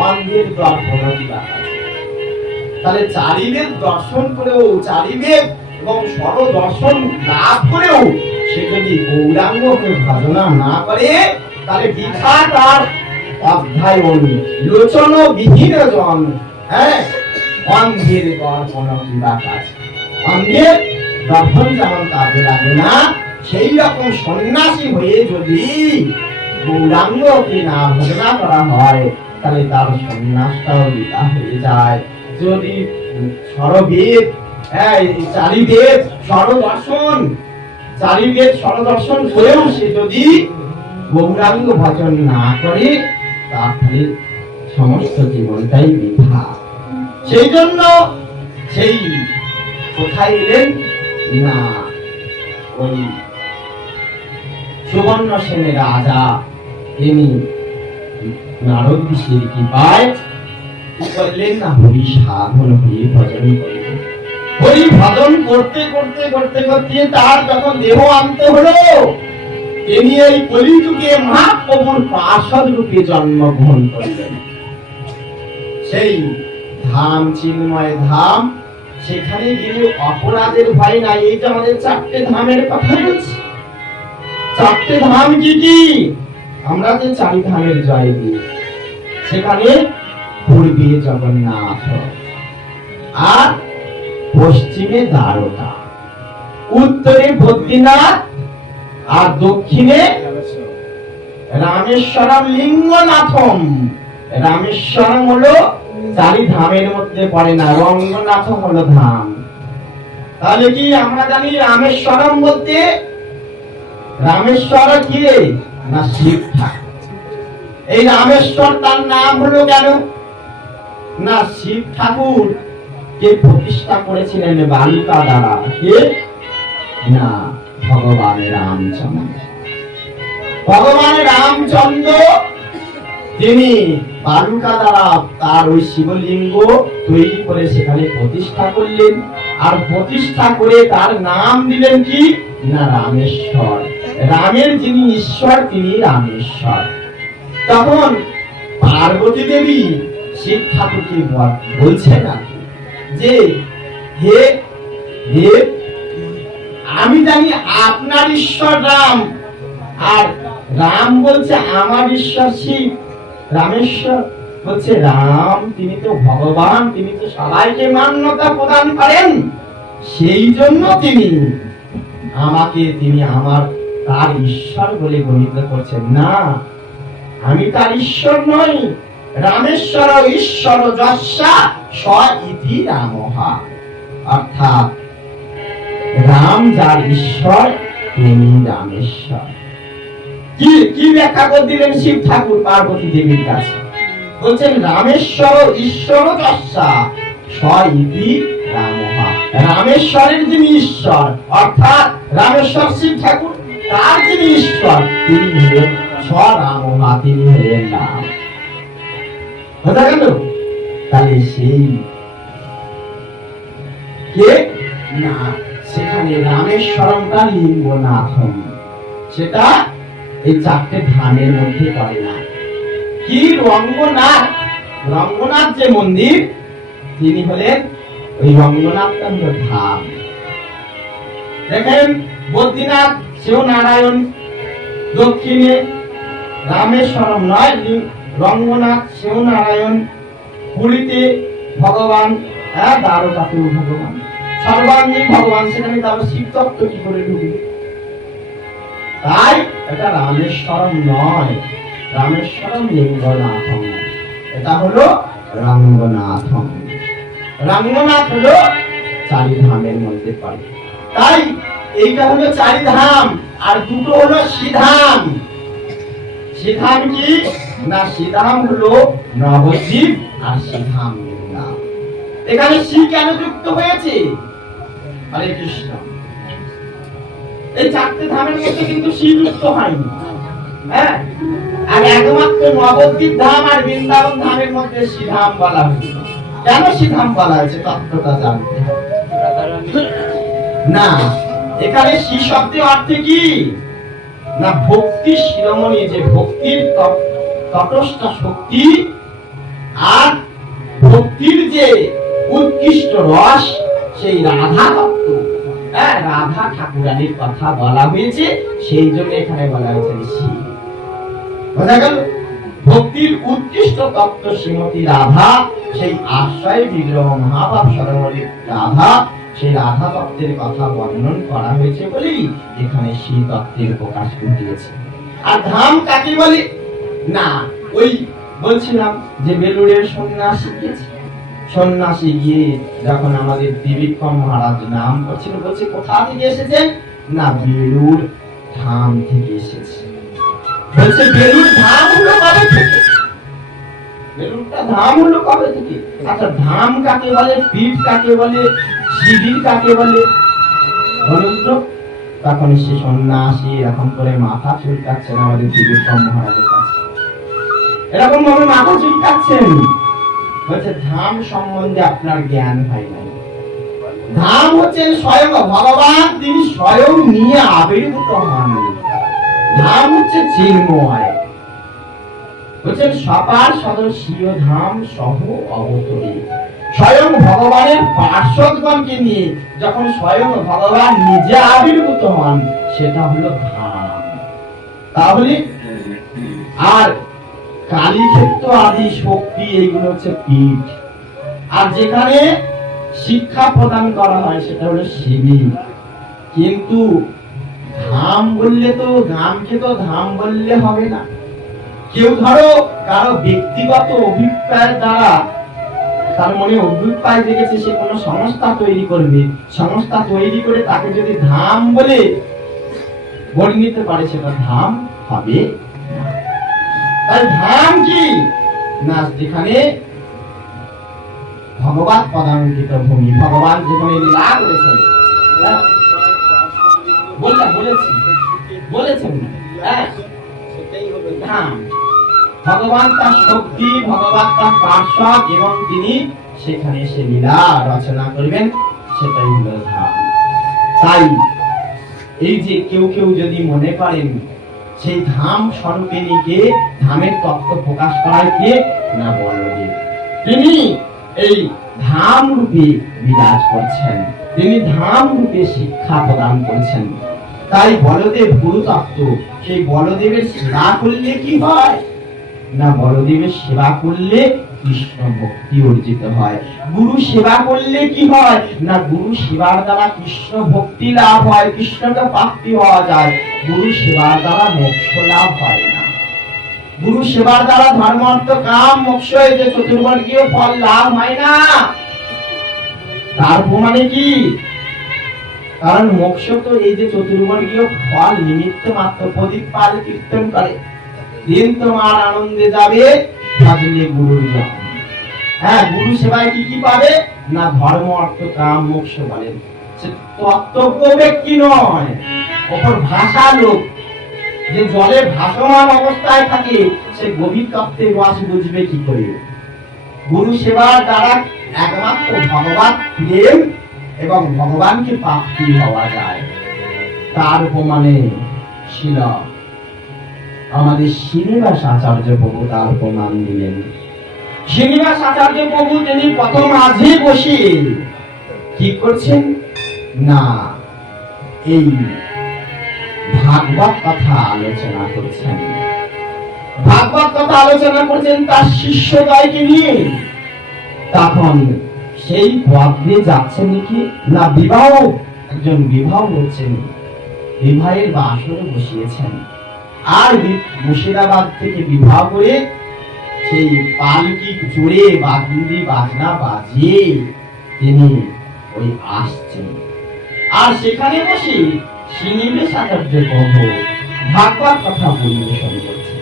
অন্ধের দর্পণ দিবা। তাহলে চারিবেদ দর্শন করেও, চারিবেদ এবং সরদর্শন লাভ করেও সে যদি গৌরাঙ্গকে ভজনা না করে, তাহলে বৃথা তার অধ্যয়ন লোচন বিভিন্নজন, হ্যাঁ, অন্ধের দর্পণ দিবা কাজ। অন্ধের দর্পণ যেমন কাজে লাগে না, সেই রকম সন্ন্যাসী হয়ে যদি গৌরাঙ্গকে না ভজনা করা হয়, তাহলে তার সন্ন্যাসটাও বিদা হয়ে যায়। যদি সরবেদ, চারিবেদ সরদর্শন, চারিবেদ সরদর্শন করেও সে যদি গৌরাঙ্গ ভজন না করে, তাহলে সমস্ত জীবনটাই বৃথা। সেই জন্য সেই কোথায় এলেন না, ওই সুবর্ণ সেনের রাজা তিনি নারদ ঋষির কৃপায় করলেন না, হরি সাধন হয়ে ভজন করলেন। হরি ভজন করতে করতে করতে করতে তার যখন দেহ আন্ত হলো, তিনি এই কলিযুগে মহাপ্রভুর পার্ষদ রূপে জন্মগ্রহণ করলেন। সেই ধাম চিন্ময় ধাম, সেখানে গিয়ে অপরাধের ভয় নাই। এই যে আমাদের 4টে ধামের কথা বলছি, 4টে ধাম কি কি? আমরা যে 4 ধামের জয় দিই, সেখানে পূর্বে জগন্নাথ, আর পশ্চিমে দ্বারকা, উত্তরে বদ্রীনাথ, আর দক্ষিণে রামেশ্বরম লিঙ্গনাথম। রামেশ্বরম হলো 4 ধামের মধ্যে পড়ে না, রঙ্গনাথ হলো ধাম। তাহলে কি আমরা জানি রামেশ্বরম বলতে, রামেশ্বর কি না শিব ঠাকুর। এই রামেশ্বর তার নাম হলো কেন না, শিব ঠাকুর কে প্রতিষ্ঠা করেছিলেন বালুকা দ্বারা, কে না ভগবান রামচন্দ্র। ভগবান রামচন্দ্র তিনি বালুকা দ্বারা তার ওই শিবলিঙ্গ তৈরি করে সেখানে প্রতিষ্ঠা করলেন, আর প্রতিষ্ঠা করে তার নাম দিলেন কি না রামেশ্বর। রামের যিনি ঈশ্বর তিনি রামেশ্বর। তখন পার্বতী দেবী শিব ঠাকুরকে বলছেন যে হে দেব, আমি জানি আপনার ঈশ্বর রাম, আর রাম বলছে আমার ঈশ্বর শিব। রামেশ্বর বলছে রাম তিনি তো ভগবান, তিনি তো সবাইকে মান্যতা প্রদান করেন, সেই জন্য তিনি আমাকে, তিনি আমার তার ঈশ্বর বলে গণিত করছেন। না, আমি তার ঈশ্বর নই। রামেশ্বর ঈশ্বর যস্যা স ইতি রামহা, অর্থাৎ রাম যার ঈশ্বর তিনি রামেশ্বর। কি কি ব্যাখ্যা করে দিলেন শিব ঠাকুর পার্বতী দেবীর কাছে? বলছেন রামেশ্বর ঈশ্বর যস্যা স ইতি রামহা। রামেশ্বরের যিনি ঈশ্বর, অর্থাৎ রামেশ্বর শিব ঠাকুর, তার যিনি ঈশ্বর তিনি হলেন স্বরামহা, তিনি হলেন রাম। বোঝা গেল? তাহলে সেই কে না, সেখানে রামেশ্বরমটা লিঙ্গনাথম, সেটা এই 4টে ধামের মধ্যে পড়ে না। কি রঙ্গনাথ, রঙ্গনাথ যে মন্দির, তিনি হলেন ওই রঙ্গনাথ ধাম। দেখেন বদ্রীনাথ সেও নারায়ণ, দক্ষিণে রামেশ্বরম নয় রঙ্গনাথ সেও নারায়ণ, পুরীতে ভগবান, দ্বারকাতেও ভগবান, সর্বাঙ্গী ভগবান, সেখানে তার শিব তত্ত্ব কি করে ঢুকবে? তাই এটা রামেশ্বরম নয়, রামেশ্বরম লিঙ্গনাথম, এটা হলো রঙ্গনাথম। রঙ্গনাথ হলো 4 ধামের মধ্যে পড়ে। তাই এইটা হলো 4 ধাম, আর দুটো হলো সিধাম। সিধাম কি না, সিধাম হলো নবদ্বীপ, আর সিধাম লিঙ্গাম। এখানে শ্রী কেন যুক্ত হয়েছে? হরে কৃষ্ণ। এই 4টে ধামের মধ্যে কিন্তু শ্রী যুক্ত হয়নি, হ্যাঁ, আর একমাত্র নবদ্বীপ ধাম আর বৃন্দাবন ধামের মধ্যে শ্রীধাম বলা হয়েছে। কেন শ্রীধাম বলা হয়েছে তত্ত্বটা জানতে না। এখানে শ্রী শব্দের অর্থ কি না, ভক্তি শিরোমণি, যে ভক্তির তটস্থ শক্তি, আর ভক্তির যে উৎকৃষ্ট রস, সেই রাধা তত্ত্ব, রাধা ঠাকুরানীর কথা বলা হয়েছে, সেই জন্য এখানে বলা হয়েছে শ্রী। বোঝা গেল? ভক্তির উৎকৃষ্ট তত্ত্ব শ্রীমতী রাধা, সেই আশ্রয় বিগ্রহ মহাভাব সরোবরের রাধা, সেই রাধা তত্ত্বের কথা বর্ণন করা হয়েছে বলেই এখানে শ্রী তত্ত্বের প্রকাশ ঘটিয়েছে। আর ধাম কাকে বলে না, ওই বলছিলাম যে বেলুড়ের সন্ন্যাসী গিয়েছে, সন্ন্যাসী গিয়ে যখন আমাদের ত্রিবিক্রম মহারাজ নাম করছিল, বলছে কোথা থেকে এসেছেন? না বেলুড় ধাম থেকে এসেছে। বলছে বেলুড় ধাম হলো কবে থেকে? বেলুড়টা ধাম হলো কবে থেকে? আচ্ছা ধাম কাকে বলে, পীঠ কাকে বলে, শিবির কাকে বলে বলুন তো? তখন সে সন্ন্যাসী এরকম করে মাথা চুলকাচ্ছেন আমাদের ত্রিবিক্রম মহারাজের কাছে, এরকম ভাবে মাথা চুলকাচ্ছেন। বলছে ধাম সম্বন্ধে আপনার জ্ঞান হয় নাই। ধাম হচ্ছেন স্বয়ং ভগবান, তিনি স্বয়ং নিয়ে আবির্ভূত হন। ধাম হচ্ছে চিন্ময়। বলছেন সপার সদস্যীয় ধাম সহ অবতরী। স্বয়ং ভগবানের পার্শ্বদগণকে নিয়ে যখন স্বয়ং ভগবান নিজে আবির্ভূত হন, সেটা হলো ধাম। তাহলে আর কালীক্ষেত্র আদি শক্তি এইগুলো হচ্ছে পীঠ, আর যেখানে শিক্ষা প্রদান করা হয় সেটা হলো শিবির। কিন্তু ধাম বললে তো, ধামকে তো ধাম বললে হবে না। কেউ ধরো কারো ব্যক্তিগত অভিপ্রায়ের দ্বারা তার মনে অভিপ্রায় জেগেছে, সে কোনো সংস্থা তৈরি করবে, সংস্থা তৈরি করে তাকে যদি ধাম বলে বর্ণিতে পারে, সেটা ধাম হবে না। তাই ধাম কি না, যেখানে ভগবত পদাঙ্কিত ভূমি, ভগবান যেখানে লীলা করেছেন, বলেছেন ধাম। ভগবান তার শক্তি, ভগবান তার পার্শ্বদ, এবং তিনি সেখানে এসে লীলা রচনা করবেন, সেটাই হলো ধাম। তাই এই যে কেউ কেউ যদি মনে করেন সেই ধাম স্বরূপিণীকে, ধামের তত্ত্ব প্রকাশ করায় কে না বলদেব, তিনি এই ধাম রূপে বিরাজ করছেন, তিনি ধাম রূপে শিক্ষা প্রদান করছেন। তাই বলদেব গুরু তত্ত্ব, সেই বলদেবের সেবা করলে কি হয় না, বলদেবের সেবা করলে কৃষ্ণ ভক্তি অর্জিত হয়। গুরু সেবা করলে কি হয় না, গুরু সেবার দ্বারা কৃষ্ণ ভক্তি লাভ হয়, কৃষ্ণকে প্রাপ্তি হওয়া যায়। গুরু সেবার দ্বারা মোক্ষ লাভ হয় না। গুরু সেবার দ্বারা ধর্ম অর্থ কাম মোক্ষ, এই যে চতুর্বর্গীয় ফল লাভ হয় না। তার প্রমাণে কি? কারণ মোক্ষ তো এই যে চতুর্বর্গীয় ফল নিমিত্ত মাত্র। প্রদীপ পাল কীর্তন করে, দিন তোমার আনন্দে যাবে ভাবলে গুরুর নাম। হ্যাঁ, গুরু সেবায় কি কি পাবে না, ধর্ম অর্থ কাম মোক্ষ বলেন। সে তত্ত্বজ্ঞ ব্যক্তি নয়, ওপর ভাষা লোক, যে জলে ভাসমান অবস্থায় থাকে, সে গভীর তত্ত্বের রস বুঝবে কি করে? গুরু সেবার দ্বারা একমাত্র ভগবান প্রেম এবং ভগবানকে প্রাপ্তি হওয়া যায়। তার প্রমাণে ছিল আমাদের শ্রীনিবাস আচার্য প্রভু তার প্রমাণ দিলেন। শ্রীনিবাস আচার্য প্রভু তিনি প্রথম মাঝে বসে কি করছেন না, এই ভাগবত কথা আলোচনা করছেন। ভাগবত কথা আলোচনা করছেন তার শিষ্যদ্বয়কে নিয়ে। তখন সেই পথ দিয়ে যাচ্ছেন কি না, বিবাহ, একজন বিবাহ হচ্ছেন, বিবাহের বাসরে বসিয়েছেন। আর মুর্শিদাবাদ থেকে বিবাহ করে সেই পালকি জোরে বাদ্যি বাজনা বাজিয়ে তিনি ওই আসছেন। আর সেখানে বসে শ্রীনিবাস আচার্য প্রভু ভাগবত কথা পরিবেশন করছে।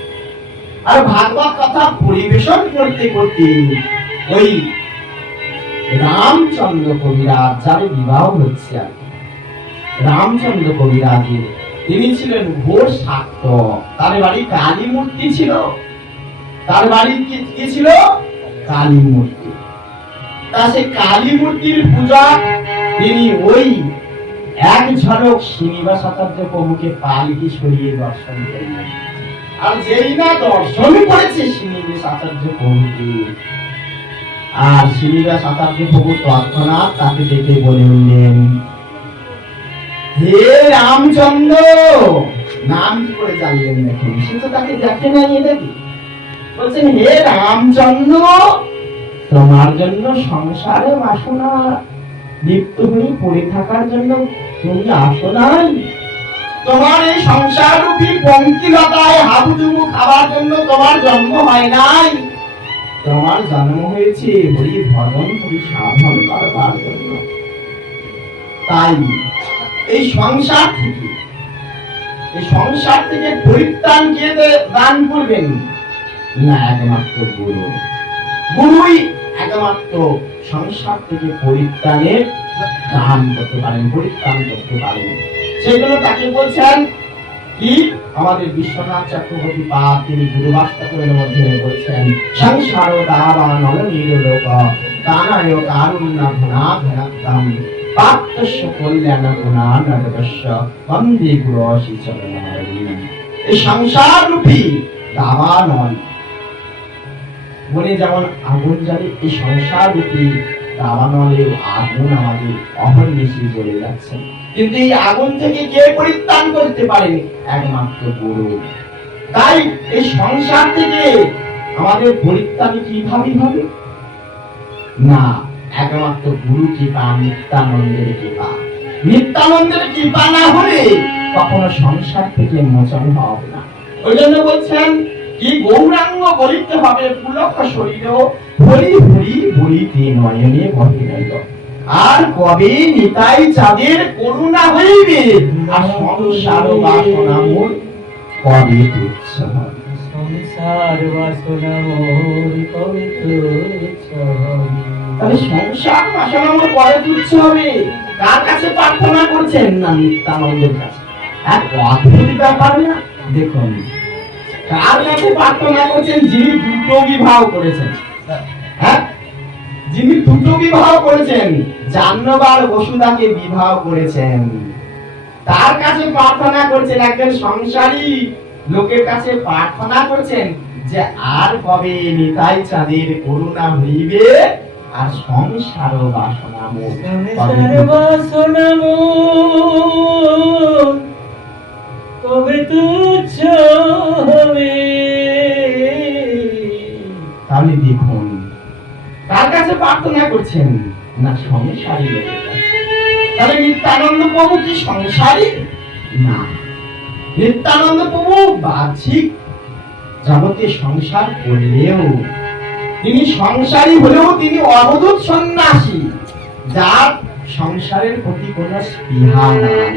আর ভাগবত কথা পরিবেশন করতে করতে ওই রামচন্দ্র কবিরাজ, যার বিবাহ হচ্ছে আর কি, রামচন্দ্র কবিরাজের, তিনি ছিলেন ঘোর শাক্ত। তার বাড়ি কালী মূর্তি ছিল, তার বাড়ি কি ছিল? কালী মূর্তি। তা সে কালী মূর্তির পূজা তিনি ওই এক ঝলক শ্রীনিবাস আচার্য প্রভুকে পালকি সরিয়ে দর্শন করলেন। আর যেই না দর্শন করেছে শ্রীনিবাস আচার্য প্রভুকে, আর শ্রীনিবাস আচার্য প্রভু তৎক্ষণাৎ তাকে দেখে বলে উঠলেন, হে রামচন্দ্র। নাম কি করে জানলেন দেখেন, সে তো তাকে দেখে নাই। দেখি বলছেন, হে রামচন্দ্র, তোমার জন্য সংসারে বাসনা লিপ্ত হয়ে পড়ে থাকার জন্য তুমি আসো নাই। তোমার এই সংসার রূপী পঙ্কিলতায় হাবুডুবু খাবার জন্য তোমার জন্ম হয় নাই। তোমার জন্ম হয়েছে হরি ভজন হরি সাধন করবার জন্য। তাই এই সংসার থেকে পরিত্রাণ কে দান করবেন? না, একমাত্র গুরু। গুরুই একমাত্র সংসার থেকে পরিত্রাণের দান করতে পারেন, পরিত্রাণ করতে পারেন। সেগুলো তাকে বলছেন কি? আমাদের বিশ্বনাথ চক্রবর্তী পাদ তিনি গুরুবাস্তবের মধ্যে বলছেন, সংসার দাবান নিরলোক দানায় কারুণ্য ঘনা ঘনাত্তম পাত্তস্য কল্যাণ গুণা নরকস্য বন্দে গুরু শ্রীচরণারী। এই সংসার রূপী দাবানল বলে যেমন আগুন জ্বালে, এই সংসার রূপী দাবানলের আগুন আমাদের অহর্নিশি জ্বলে যাচ্ছে, কিন্তু এই আগুন থেকে কে পরিত্রাণ করতে পারে? একমাত্র গুরু। তাই এই সংসার থেকে আমাদের পরিত্রাণ কিভাবে হবে? না, একমাত্র গুরু কৃপা, নিত্যানন্দের কৃপা। নিত্যানন্দের কৃপা না হলে কখনো সংসার থেকে মোচন হবে না। ওই জন্য বলছেন কি, গৌরাঙ্গ বলিতে হবে পুলক শরীর হরি হরি বলিতে নয়নে বহিরঙ্গ। আর কবে নিতাই চাঁদের করুণা হইবে, আর সংসার বাসনা মোর কবে তুচ্ছ হবে। সংসার বাসনা মোর কবে তুচ্ছ হবে। তাহলে সংসার বাসনা মোর কবে তুচ্ছ হবে? কার কাছে প্রার্থনা করছেন? না, নিত্যানন্দের কাছে। এক অদ্ভুত ব্যাপার না? দেখুন, কার কাছে প্রার্থনা করছেন? যিনি দুটো বিবাহ করেছেন। হ্যাঁ, যিনি দুটো বিবাহ করেছেন, জাহ্নবার বসুদাকে বিবাহ করেছেন, তার কাছে প্রার্থনা করছেন। একজন সংসারী লোকের কাছে প্রার্থনা করছেন যে আর কবে নিতাই চাঁদের করুণা হইবে, আর সংসার বাসনা মোর কবে তুচ্ছ হবে। তাহলে দেখুন, কার কাছে প্রার্থনা করছেন? না, সংসারী লোকের কাছে। তাহলে নিত্যানন্দ প্রভু কি সংসারী? না, নিত্যানন্দ প্রভু বাহ্যিক জগতে সংসার করলেও তিনি সংসারী হলেও তিনি অবধূত সন্ন্যাসী, যার সংসারের প্রতি কোনো স্পৃহা নাই,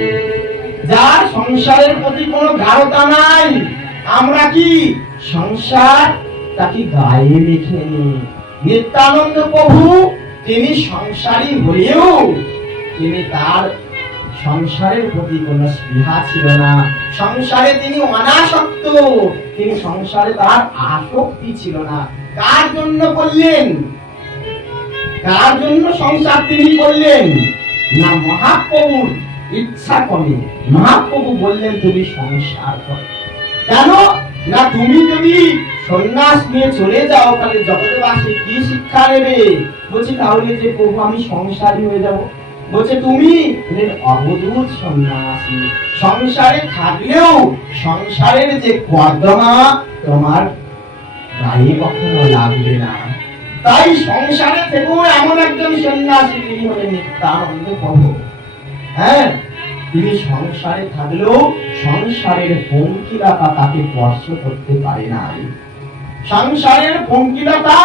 যার সংসারের প্রতি কোনো গাঢ়তা নাই। আমরা কি সংসার তাকে গায়ে লিখে নি। নিত্যানন্দ প্রভু তিনি সংসারী হলেও তিনি তার সংসারের প্রতি কোনো স্পৃহা ছিল না। সংসারে তিনি অনাসক্ত, তিনি সংসারে তার আসক্তি ছিল না। কার জন্য করলেন? কার জন্য সংসার তিনি করলেন? না, মহাপ্রভুর ইচ্ছা করে মহাপ্রভু বললেন তুমি সংসার করো। কেন? না, তুমি যদি সন্ন্যাস নিয়ে চলে যাও তাহলে জগৎবাসী কি শিক্ষা নেবে? বলছি তাহলে যে প্রভু আমি সংসারী হয়ে যাব। বলছে তুমি অবধূত সন্ন্যাসী, সংসারে থাকলেও সংসারের যে কর্দমা তোমার গায়ে কখনো লাগবে না। তাই সংসারে থেকেও এমন একজন সন্ন্যাসী তিনি হলেন নিত্যানন্দ প্রভু। হ্যাঁ, তিনি সংসারে থাকলেও সংসারের পঙ্কিলতা তাকে স্পর্শ করতে পারে নাই। সংসারের পঙ্কিলতা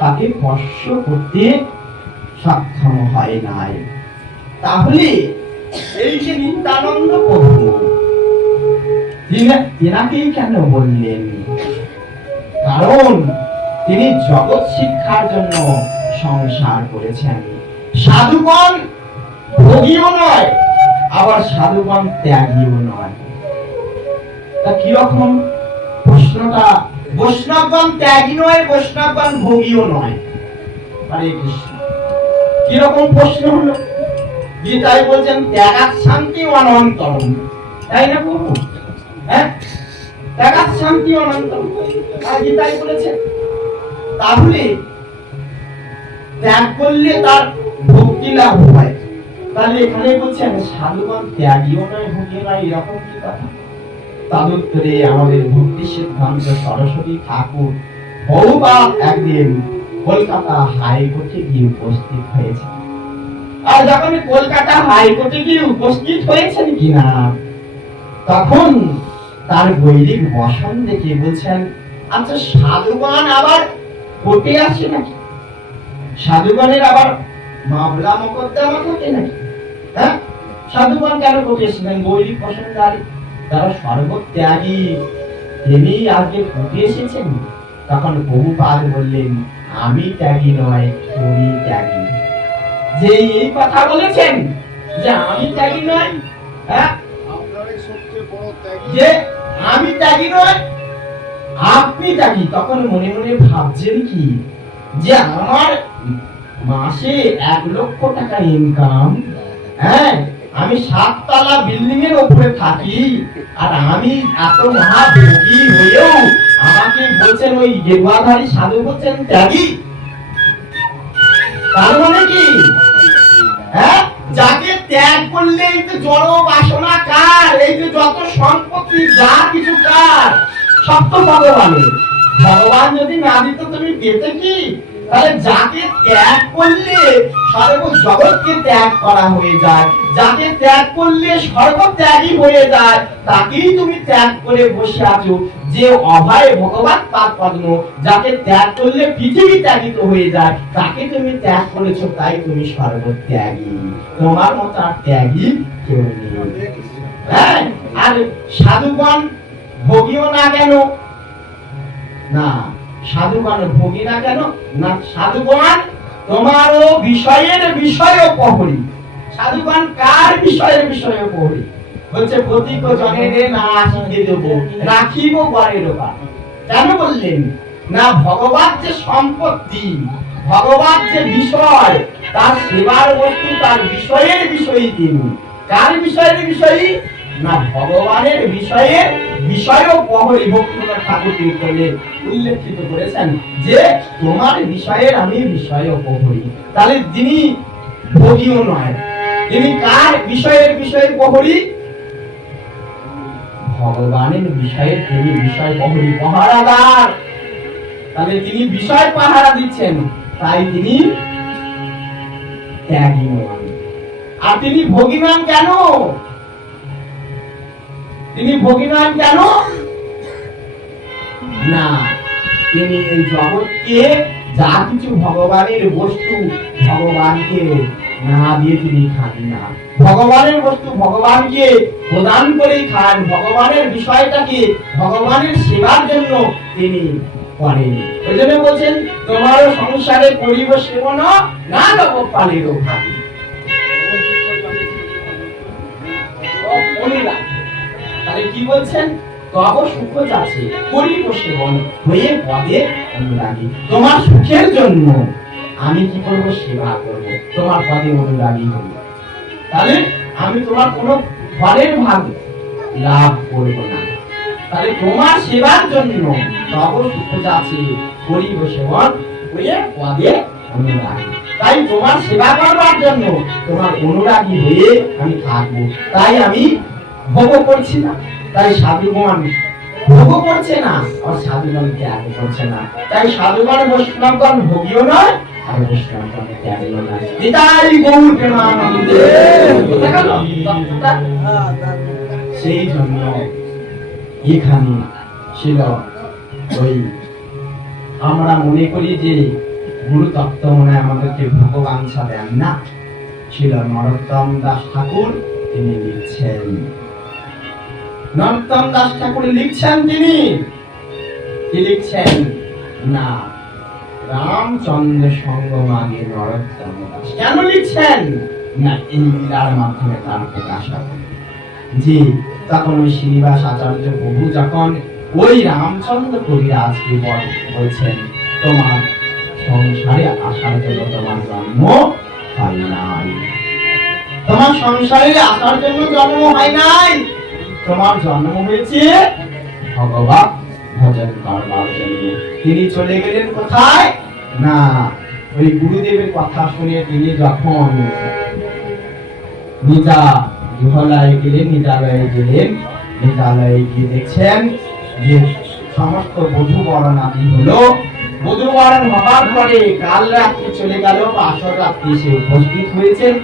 তাকে স্পর্শ করতে সক্ষম হয় নাই। তাহলে এই যে নিত্যানন্দ প্রভু, তিনাকেই কেন বললেন? কারণ তিনি জগৎ শিক্ষার জন্য সংসার করেছেন। সাধুগণ ভোগীও নয়, আবার সাধুগণ ত্যাগীও নয়। তা কিরকম প্রশ্নটা? বৈষ্ণবগণ ত্যাগী নয়, বৈষ্ণবগণ ভোগীও নয়। হরে কৃষ্ণ। কিরকম প্রশ্ন হলো? গীতায় বলছেন ত্যাগাৎ শান্তি অনন্তরম, তাই না প্রভু? হ্যাঁ, ত্যাগাৎ শান্তি অনন্তরম গীতায় বলেছে। তাহলে ত্যাগ করলে তার ভক্তি লাভ হয়। তাহলে এখানে বলছেন সাধুগণ ত্যাগীও নয়, ভোগী নয়, এরকম কি কথা? তদুত্তরে আমাদের ভক্তি সিদ্ধান্ত সরস্বতী ঠাকুর বহুবার একদিন কলকাতা হাইকোর্টে গিয়ে উপস্থিত হয়েছে। আর যখন কলকাতা হাইকোর্টে গিয়ে উপস্থিত হয়েছেন কিনা, তখন তার গৈরিক বসন দেখে বলছেন আচ্ছা সাধুগণ আবার কোর্টে আসে নাকি? সাধুগণের আবার মামলা মোকদ্দমা থাকে নাকি? হ্যাঁ, সাধুগণ কেন কোর্টে এসেছিলেন? গৈরিক পছন্দকারী, তারা সর্বত্যাগী, তিনি আজকে কোর্টে এসেছেন। তখন প্রভুপাদ বললেন, আমি ত্যাগী নয়, তুমি ত্যাগী। যে এই কথা বলেছেন যে আমি ত্যাগী নয়, হ্যাঁ, যে আমি ত্যাগী নয়, আপনি ত্যাগী। তখন মনে মনে ভাবছেন কি, যে আমার মাসে 1 লক্ষ টাকা ইনকাম, হ্যাঁ, আমি 7 তলা বিল্ডিং এর উপরে থাকি, আর আমি এত মহাভোগী হয়েও আমাকে বলছেন ওই গেরুয়াধারী সাধু বলছেন ত্যাগী। তার মানে কি, হ্যাঁ, যাকে ত্যাগ করলে এই যে জড় বাসনা কার, এই যে যত সম্পত্তি যা কিছু কার, সব তো ভগবানের। ভগবান যদি না দিত তুমি পেতে কি? তাহলে যাকে ত্যাগ করলে সর্ব জগৎকে ত্যাগ করা হয়ে যায়, যাকে ত্যাগ করলে সর্বত্যাগী হয়ে যায়, তাকেই তুমি ত্যাগ করে বসে আছো। যে অভয় ভগবান পাদ পদ্ম, যাকে ত্যাগ করলে পৃথিবী ত্যাগিত হয়ে যায়, তাকে তুমি ত্যাগ করেছো, তাই তুমি সর্বত্যাগী। তোমার মতো আর ত্যাগী কেউ নেই। হ্যাঁ, আর সাধুগণ ভোগীও না কেন? না, সাধুগণ ভোগী না কেন? না, সাধুগণ তোমারও বিষয়ের বিষয় প্রহরী। সাধুগণ কার বিষয়ের বিষয় প্রহরী? বলছে প্রতীক জনের না আসিতে দেব, রাখিব গড়ের ওপর। কেন বললেন? না, ভগবান যে সম্পত্তি, ভগবান যে বিষয়, তার সেবার বস্তু, তার বিষয়ের বিষয়ী তিনি। কার বিষয়ের বিষয়ী? না, ভগবানের বিষয়ের বিষয় প্রহরী। ভক্তিনাথ ঠাকুর কীর্তনে উল্লেখিত করেছেন যে তোমার বিষয়ের আমি বিষয় প্রহরী। তাহলে তিনি ভোগীও নয়, তিনি কার বিষয়ের বিষয় প্রহরী? ভগবানের বিষয়ে তিনি বিষয় প্রহরী, পাহারাদার। তাহলে তিনি বিষয় পাহারা দিচ্ছেন, তাই তিনি ত্যাগী নন। আর তিনি ভোগী নন কেন? তিনি ভোগী নন কেন? না, তিনি এই জগৎকে যা কিছু ভগবানের বস্তু, ভগবানকে না দিয়ে তিনি খান না। ভগবানের বস্তু ভগবানকে প্রদান করেই খান। ভগবানের বিষয়টাকে ভগবানের সেবার জন্য তিনি করেন। ওই জন্য বলছেন, তোমারও সংসারে করিব সেবন, না লোক পালির ভাবি। তাহলে কি বলছেন? তব সুখ যাচ্ছে করিব সেবন, হয়ে পদে অনুরাগী। তোমার সুখের জন্য আমি কি করব? সেবা করব, তোমার পদে অনুরাগী হব। তাহলে আমি তোমার কোনো ফলের ভাগ লাভ করব না। তাহলে তোমার সেবার জন্য তব সুখ যাচ্ছে করিব সেবন, হয়ে পদে অনুরাগী। তাই তোমার সেবা করবার জন্য তোমার অনুরাগী হয়ে আমি থাকবো। তাই আমি ভোগ করছি না। তাই সাধুগণ ভোগ করছে না, আর সাধুগণ ত্যাগ করছে না। তাই সাধুগণ বৈষ্ণবগণ ভোগীও নয়, আর বৈষ্ণবগণ ত্যাগীও নয়। নিতাই গৌর প্রেমানন্দে। সেই জন্য এখানে ছিল ওই, আমরা মনে করি যে গুরু তত্ত্ব মনে আমাদেরকে ভগবাংশা দেন না। ছিল নরোত্তম দাস ঠাকুর, তিনি লিখছেন, নরোত্তম দাস ঠাকুর লিখছেন, তিনি কি লিখছেন? না, রামচন্দ্র সঙ্গ মাগে নরোত্তম দাস। কেন লিখছেন? না, এই লীলার মাধ্যমে তার প্রকাশ হবে। যে তখন ওই শ্রীনিবাস আচার্য প্রভু যখন ওই রামচন্দ্র কবিরাজকে বলছেন, তোমার সংসারে আসার জন্য তোমার জন্ম হয় নাই, তোমার সংসারে আসার জন্য জন্ম হয় নাই, তোমার জন্ম হয়েছে ভগবান ভজন করবার জন্য। তিনি চলে গেলেন কোথায়? না, ওই গুরুদেবের কথা শুনে তিনি যখন নিজা গুহলায় গেলেন, নিজালয়ে গেলেন, নিজালয়ে গিয়ে দেখছেন যে সমস্ত বধূ বরণ আদি হলো। বধূ বরণ হবার পরে কাল রাত্রি চলে গেল, আসর রাত্রি সে উপস্থিত হয়েছেন।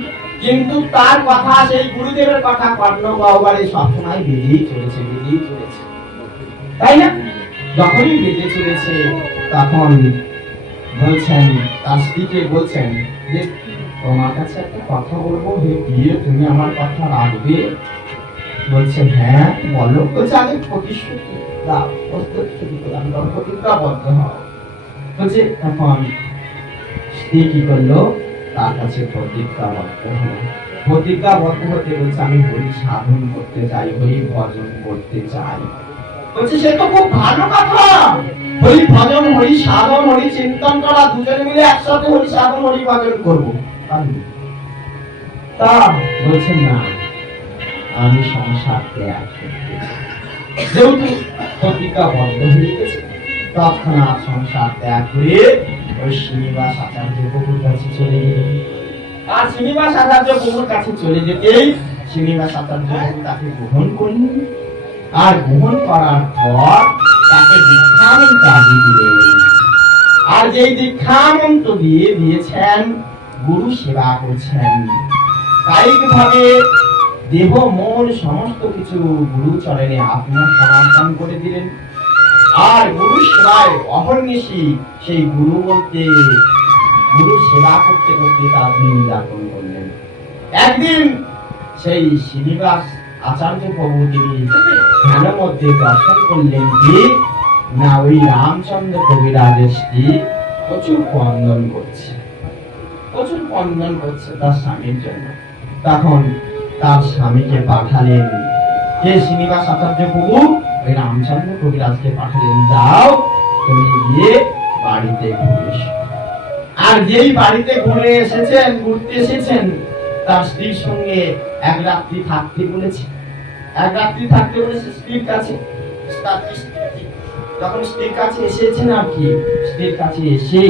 কিন্তু তার কথা, সেই গুরুদেবের কথা কর্ণ গহ্বরে সবসময় বেজেই চলেছে, বেজেই চলেছে, তাই না? যখনই বেজে চলেছে তখন বলছেন তার স্ত্রীকে বলছেন যে তোমার কাছে একটা কথা বলবো, হে বিয়ে তুমি আমার কথা রাখবে? বলছে হ্যাঁ বলো। বলছে আগে প্রতিশ্রুতি দাও, প্রতিশ্রুতি প্রদান করো, প্রতিজ্ঞাবদ্ধ হও। বলছে এখন স্ত্রী কি করলো, তার কাছে প্রতিজ্ঞাবদ্ধ হলো। প্রতিজ্ঞাবদ্ধ হতে বলছে আমি হরি সাধন করতে চাই, হরি ভজন করতে চাই। বলছে সে তো খুব ভালো কথা, হরি ভজন হরি সাধন হরি চিন্তন করা, দুজনে মিলে একসাথে হরি সাধন হরি ভজন করবো। তা বলছে না, আমি সংসার ত্যাগ করতে চাই। যেহেতু প্রতিজ্ঞাবদ্ধ হয়ে গেছে, তৎক্ষণাৎ সংসার ত্যাগ করে ওই শ্রীনিবাস আচার্য প্রভুর কাছে চলে গেলেন। আর শ্রীনিবাস আচার্য প্রভুর কাছে চলে যেতেই শ্রীনিবাস আচার্য প্রভু তাকে গ্রহণ করলেন। আর গ্রহণ করার পর তাকে দীক্ষামন্ত্র দিলেন। আর যেই দীক্ষামন্ত্র দিয়েছেন, গুরু সেবা করছেন, কায়িকভাবে দেহ মন সমস্ত কিছু গুরু চরণে আত্মসমর্পণ করে দিলেন। আর গুরু সেবায় অহর্নিশি সেই গুরু বলতে গুরু সেবা করতে করতে তার দিন যাপন করলেন। একদিন সেই শ্রীনিবাস আচার্য প্রভু তিনি ধ্যানের মধ্যে দর্শন করলেন যে না ওই রামচন্দ্র কবিরাজের স্ত্রী প্রচুর বন্ধন করছে, প্রচুর বন্ধন করছে তার স্বামীর জন্য। তখন তার স্বামীকে পাঠালেন, হে শ্রীনিবাস আচার্য প্রভু, ওই রামচন্দ্র কবিরাজকে পাঠালেন, যাও তুমি গিয়ে বাড়িতে ঘুরে এসো। আর যেই বাড়িতে ঘুরে এসেছেন, ঘুরতে এসেছেন, তার স্ত্রীর সঙ্গে এক রাত্রি থাকতে বলেছে। এক রাত্রি থাকতে বলেছে স্ত্রীর কাছে। যখন স্ত্রীর কাছে এসেছেন, আর কি স্ত্রীর কাছে এসে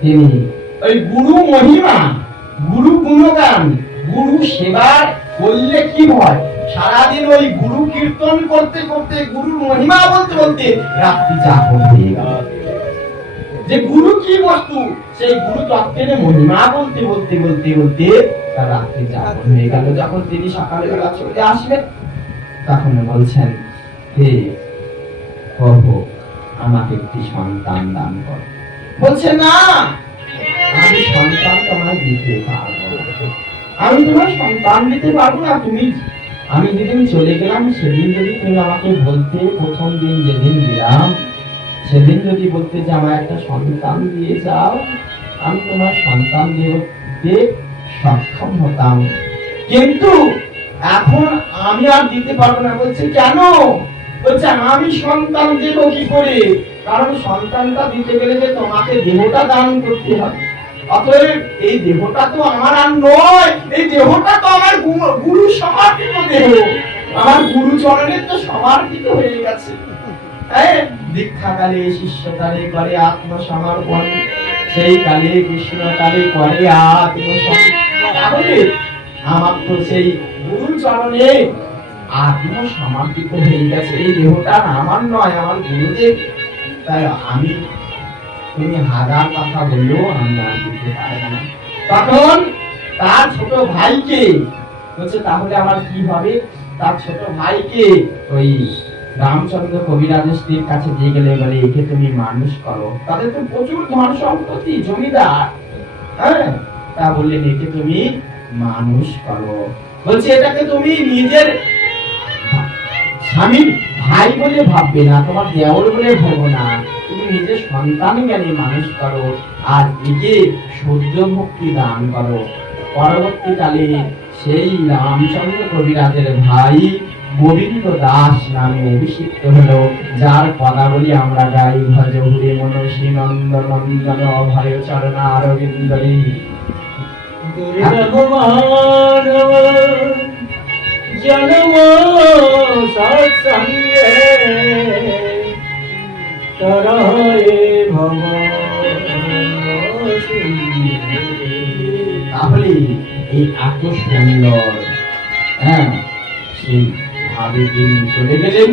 তিনি ওই গুরু মহিমা, গুরু গুণগান, গুরু সেবা করলে কি হয়, সারাদিন ওই গুরু কীর্তন করতে করতে, গুরুর মহিমা বলতে বলতে রাত্রি যাপন হয়ে গেল। যে গুরু কি বস্তু, সেই গুরু তত্ত্বের মহিমা বলতে বলতে বলতে বলতে তার রাত্রি যাপন হয়ে গেল। যখন তিনি সকালবেলা চলে আসবেন, তখন বলছেন, হে প্রভু, আমাকে একটি সন্তান দান কর। বলছে না, আমি সন্তান তোমায় দিতে পারবো না, আমি তোমার সন্তান দিতে পারবো না। তুমি, আমি যেদিন চলে গেলাম সেদিন যদি তুমি আমাকে বলতে, প্রথম দিন যেদিন দিলাম সেদিন যদি বলতে যে আমার একটা সন্তান দিয়ে যাও, আমি তোমার সন্তান দিতে সক্ষম হতাম, কিন্তু এখন আমি আর দিতে পারবো না। বলছে কেন? বলছে আমি সন্তান দেব কি করে, কারণ সন্তানটা দিতে গেলে যে তোমাকে দেহটা দান করতে হবে। অতএব এই দেহটা তো আমার আর নয়, এই দেহটা তো আমার গুরু সমর্পিত দেহ, আমার গুরু চরণের তো সমর্পিত হয়ে গেছে। দীক্ষাকালে শিষ্যকালে করে আত্মসমর্পণ, সেই কালে কৃষ্ণকালে করে আত্মসমর্পণ। তাহলে আমার তো সেই গুরু চরণে আত্মসমর্পিত হয়ে গেছে, এই দেহটা আমার নয়, আমার গুরুদেব। তাই আমি, তুমি হাজার কথা বললেও আমি আর দিতে পারবো না। তখন তার ছোট ভাইকে বলছে, তাহলে আমার কি হবে? তার ছোট ভাইকে ওই রামচন্দ্র কবিরাজের স্ত্রীর কাছে দিয়ে গেলে বলে, একে তুমি মানুষ করো। তাদের তো প্রচুর ধন সম্পত্তি, জমিদার। হ্যাঁ, তা বললেন একে তুমি মানুষ করো। বলছে এটাকে তুমি নিজের স্বামীর ভাই বলে ভাববে না, তোমার দেওর বলে ভাবো না, তুমি নিজের সন্তান জ্ঞানে মানুষ করো, আর একে সূর্য ভক্তি দান করো। পরবর্তীকালে সেই রামচন্দ্র কবিরাজের ভাই গোবিন্দ দাস নামে অভিষিক্ত হলো, যার পদাবলী আমরা গাই, ভজ হুরে মনসী নন্দ নন্দন অভয় চরণ অরবিন্দরী। জন্ম সৎসঙ্গে তরয়ে ভব। তাহলে এই এত সুন্দর, হ্যাঁ, সেই ভাবে তিনি চলে গেলেন।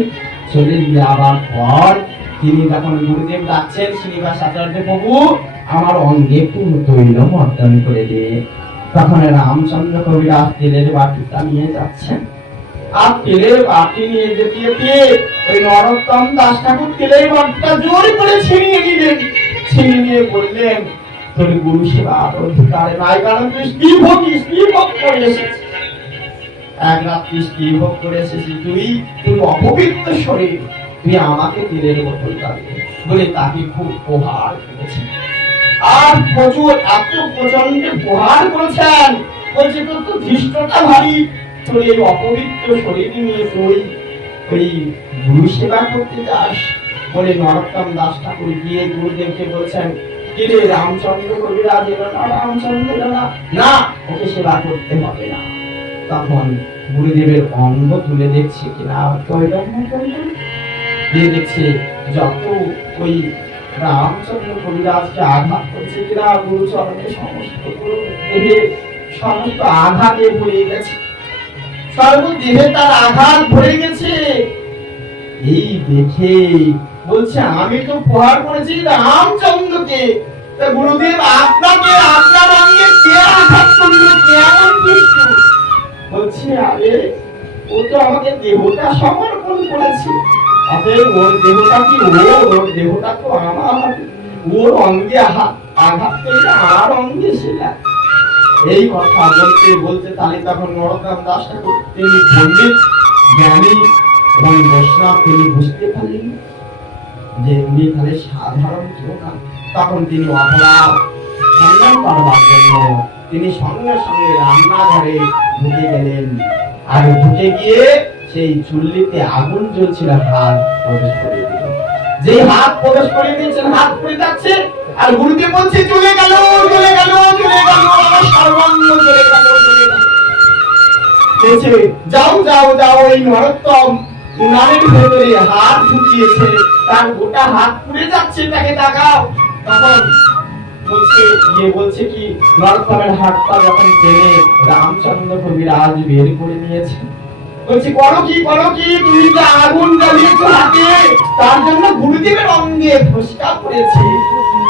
চলে যাওয়ার পর তিনি যখন গুরুদেব ডাকছেন, শ্রীনিবাস আচার্য প্রভু আমার অঙ্গে একটু তৈল মর্দন করে দে। তখন রামচন্দ্র কবিরাজ তেলের বাটিটা নিয়ে যাচ্ছেন, আর তেলের বাটি নিয়ে যেতে যেতে ওই নরোত্তম দাস ঠাকুর তেলের বাটিটা জোর করে ছিনিয়ে নিলেন। ছিনিয়ে নিয়ে বললেন, তোর গুরু সেবার অধিকার নাই, কারণ তুই স্ত্রী ভোগ করে এসেছিস, এক রাত্রি স্ত্রী ভোগ করে এসেছিস, তুই অপবিত্র শরীর, তুই আমাকে তীরের বোতল দাঁড়িয়ে বলে তাকে খুব প্রহার করেছেন। আর প্রচুর এত প্রচন্ড প্রহার করেছেন, বলছে তোর তো ধৃষ্টতা ভারী, তোর এই অপবিত্র শরীর নিয়ে তুই ওই গুরু সেবা করতে যাস বলে নরোত্তম দাস ঠাকুর গিয়ে গুরুদেবকে বলছেন, কিরে রামচন্দ্র কবিরাজ এলো না, রামচন্দ্র এলো না, না ওকে সেবা করতে হবে না। তখন গুরুদেবের অঙ্গ তুলে দেখছে কিনা দেখছে যত ওই রামচন্দ্র কবিরাজকে আঘাত করছে কিনা গুরুচরণে সমস্ত দেহে সমস্ত আঘাতে ভরে গেছে, সর্বদেহে তার আঘাত ভরে গেছে। এই দেখে বলছে, আমি তো প্রহার করেছি রামচন্দ্রকে, গুরুদেব আপনাকে আপনার অঙ্গে কে আঘাত করলো, কেমন দুষ্টু। বলছে, আরে ও তো আমাকে দেহটা সমর্পণ করেছে, অতএব ওর দেহটা কি ওর দেহটা তো আমার, ওর অঙ্গে আঘাত করলে আর অঙ্গে সেলা। এই কথা বলতে বলতে তাহলে তখন নরোত্তম দাস ঠাকুর তিনি পণ্ডিত জ্ঞানী এবং বৈষ্ণব, তিনি বুঝতে পারলেন যে উনি তাহলে সাধারণ কেউ না। তখন তিনি অপরাধ খণ্ডন করবার জন্য তিনি সঙ্গে সঙ্গে রান্নাঘরে ঢুকে গেলেন, আর ঢুকে গিয়ে সেই চুল্লিতে আগুন জ্বলছিল, হাত প্রবেশ করে দিল। যে হাত প্রবেশ করে দিয়েছেন, হাত পড়ে যাচ্ছে, আর গুরুদেব বলছে, চলে গেল চলে গেল চলে গেল, আমার সর্বাঙ্গ চলে গেল চলে গেল। বলছে, যাও যাও যাও, এই নরোত্তম উনানের ভেতরে হাত ঢুকিয়েছে, তার গোটা হাত পুড়ে যাচ্ছে, তাকে তাকাও। তখন বলছে বলছে কি, নরোত্তমের হাতটা যখন টেনে রামচন্দ্র কবিরাজ বের করে নিয়েছে, বলছে, করো কি তুমি যে আগুন জ্বালিয়েছো হাতে, তার জন্য গুরুদেবের অঙ্গে ফসকা পড়েছে,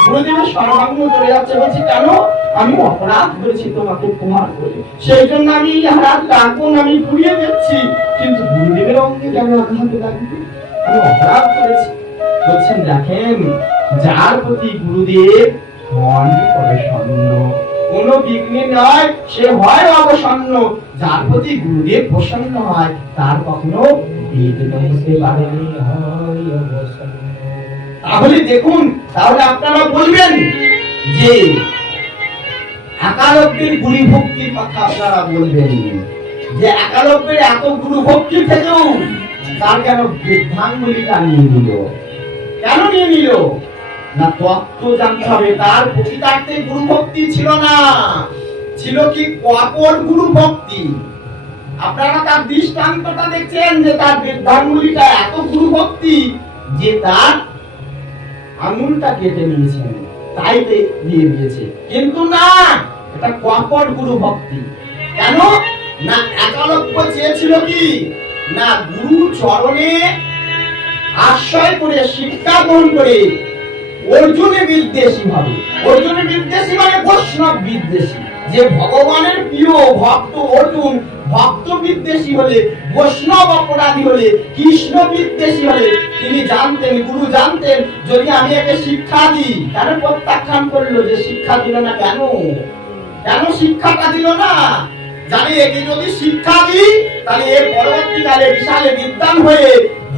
গুরুদেবের সর্বাঙ্গ চলে যাচ্ছে। বলছে, কেন? আমি অপরাধ করেছি তোমাকে প্রহার করে, সেই জন্য আমি হাত আগুন আমি পুড়িয়ে দিচ্ছি, কিন্তু গুরুদেবের অঙ্গে কেন আঘাত লাগবে, আমি অপরাধ করেছি। বলছেন, দেখেন, যার প্রতি গুরুদেব হন প্রসন্ন, কোন বিঘ্ন নয়, সে হয় অবসন্ন, যার প্রতি গুরুদেব প্রসন্ন হয় তার কখনো বিঘ্ন হতে পারে না। তাহলে দেখুন, তাহলে আপনারা বলবেন যে একালব্যের গুরু ভক্তির কথা আপনারা বলবেন, যে একালব্যের এত গুরু ভক্তি থেকেও তার কেন বৃদ্ধাঙ্গুলিটা নিয়ে নিল, কেন নিয়ে নিল না? তত্ত্ব জানতে হবে, তার প্রকৃতার্থে গুরু ভক্তি ছিল না, ছিল কি কপট গুরু ভক্তি। আপনারা তার দৃষ্টান্তটা দেখছেন যে তার বৃদ্ধাঙ্গুলিটা এত গুরু ভক্তি যে তার আঙুলটা কেটে নিয়েছেন, তাই দিয়ে দিয়েছে, কিন্তু না, এটা কপট গুরু ভক্তি। কেন না? একালব্য চেয়েছিল কি না, গুরু চরণে আশ্রয় করে শিক্ষা গ্রহণ করে অর্জুনে বিদ্বেষী হবে। অর্জুনে বিদ্বেষী মানে বৈষ্ণব বিদ্বেষী, যে ভগবানের প্রিয় ভক্ত অর্জুন ভক্ত বিদ্বেষী হলে, বৈষ্ণব অপরাধী হলে, কৃষ্ণ বিদ্বেষী হলে, তিনি জানতেন, গুরু জানতেন, যদি আমি একে শিক্ষা দিই, কেন প্রত্যাখ্যান করলো, যে শিক্ষা দিল না, কেন কেন শিক্ষাটা দিল না? জানি একে যদি শিক্ষা দিই, তাহলে এর পরবর্তীকালে বিশালে বিদ্বান হয়ে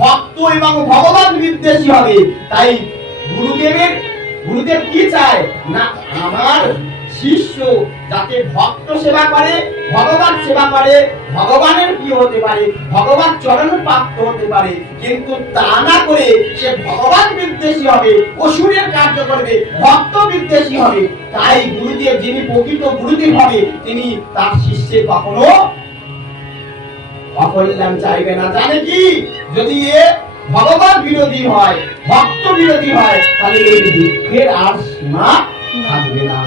ভক্ত এবং ভগবান বিদ্বেষী হবে। তাই গুরুদেব কি চায় না, আমার শিষ্য যাতে ভক্ত সেবা করে, ভগবান সেবা করে, ভগবানের প্রিয় হতে পারে, ভগবান চরণ প্রাপ্ত হতে পারে, কিন্তু তা না করে সে ভগবান বিদ্বেষী হবে, অসুরের কার্য করবে, ভক্ত বিদ্বেষী হবে। তাই গুরুদেব, যিনি প্রকৃত গুরুদেব হবে, তিনি তার শিষ্যের কখনো অকল্যাণ চাইবে না। জানে কি, যদি এ ভগবান বিরোধী হয়, ভক্ত বিরোধী হয়, তাহলে এই দুঃখের আর সীমা থাকবে না।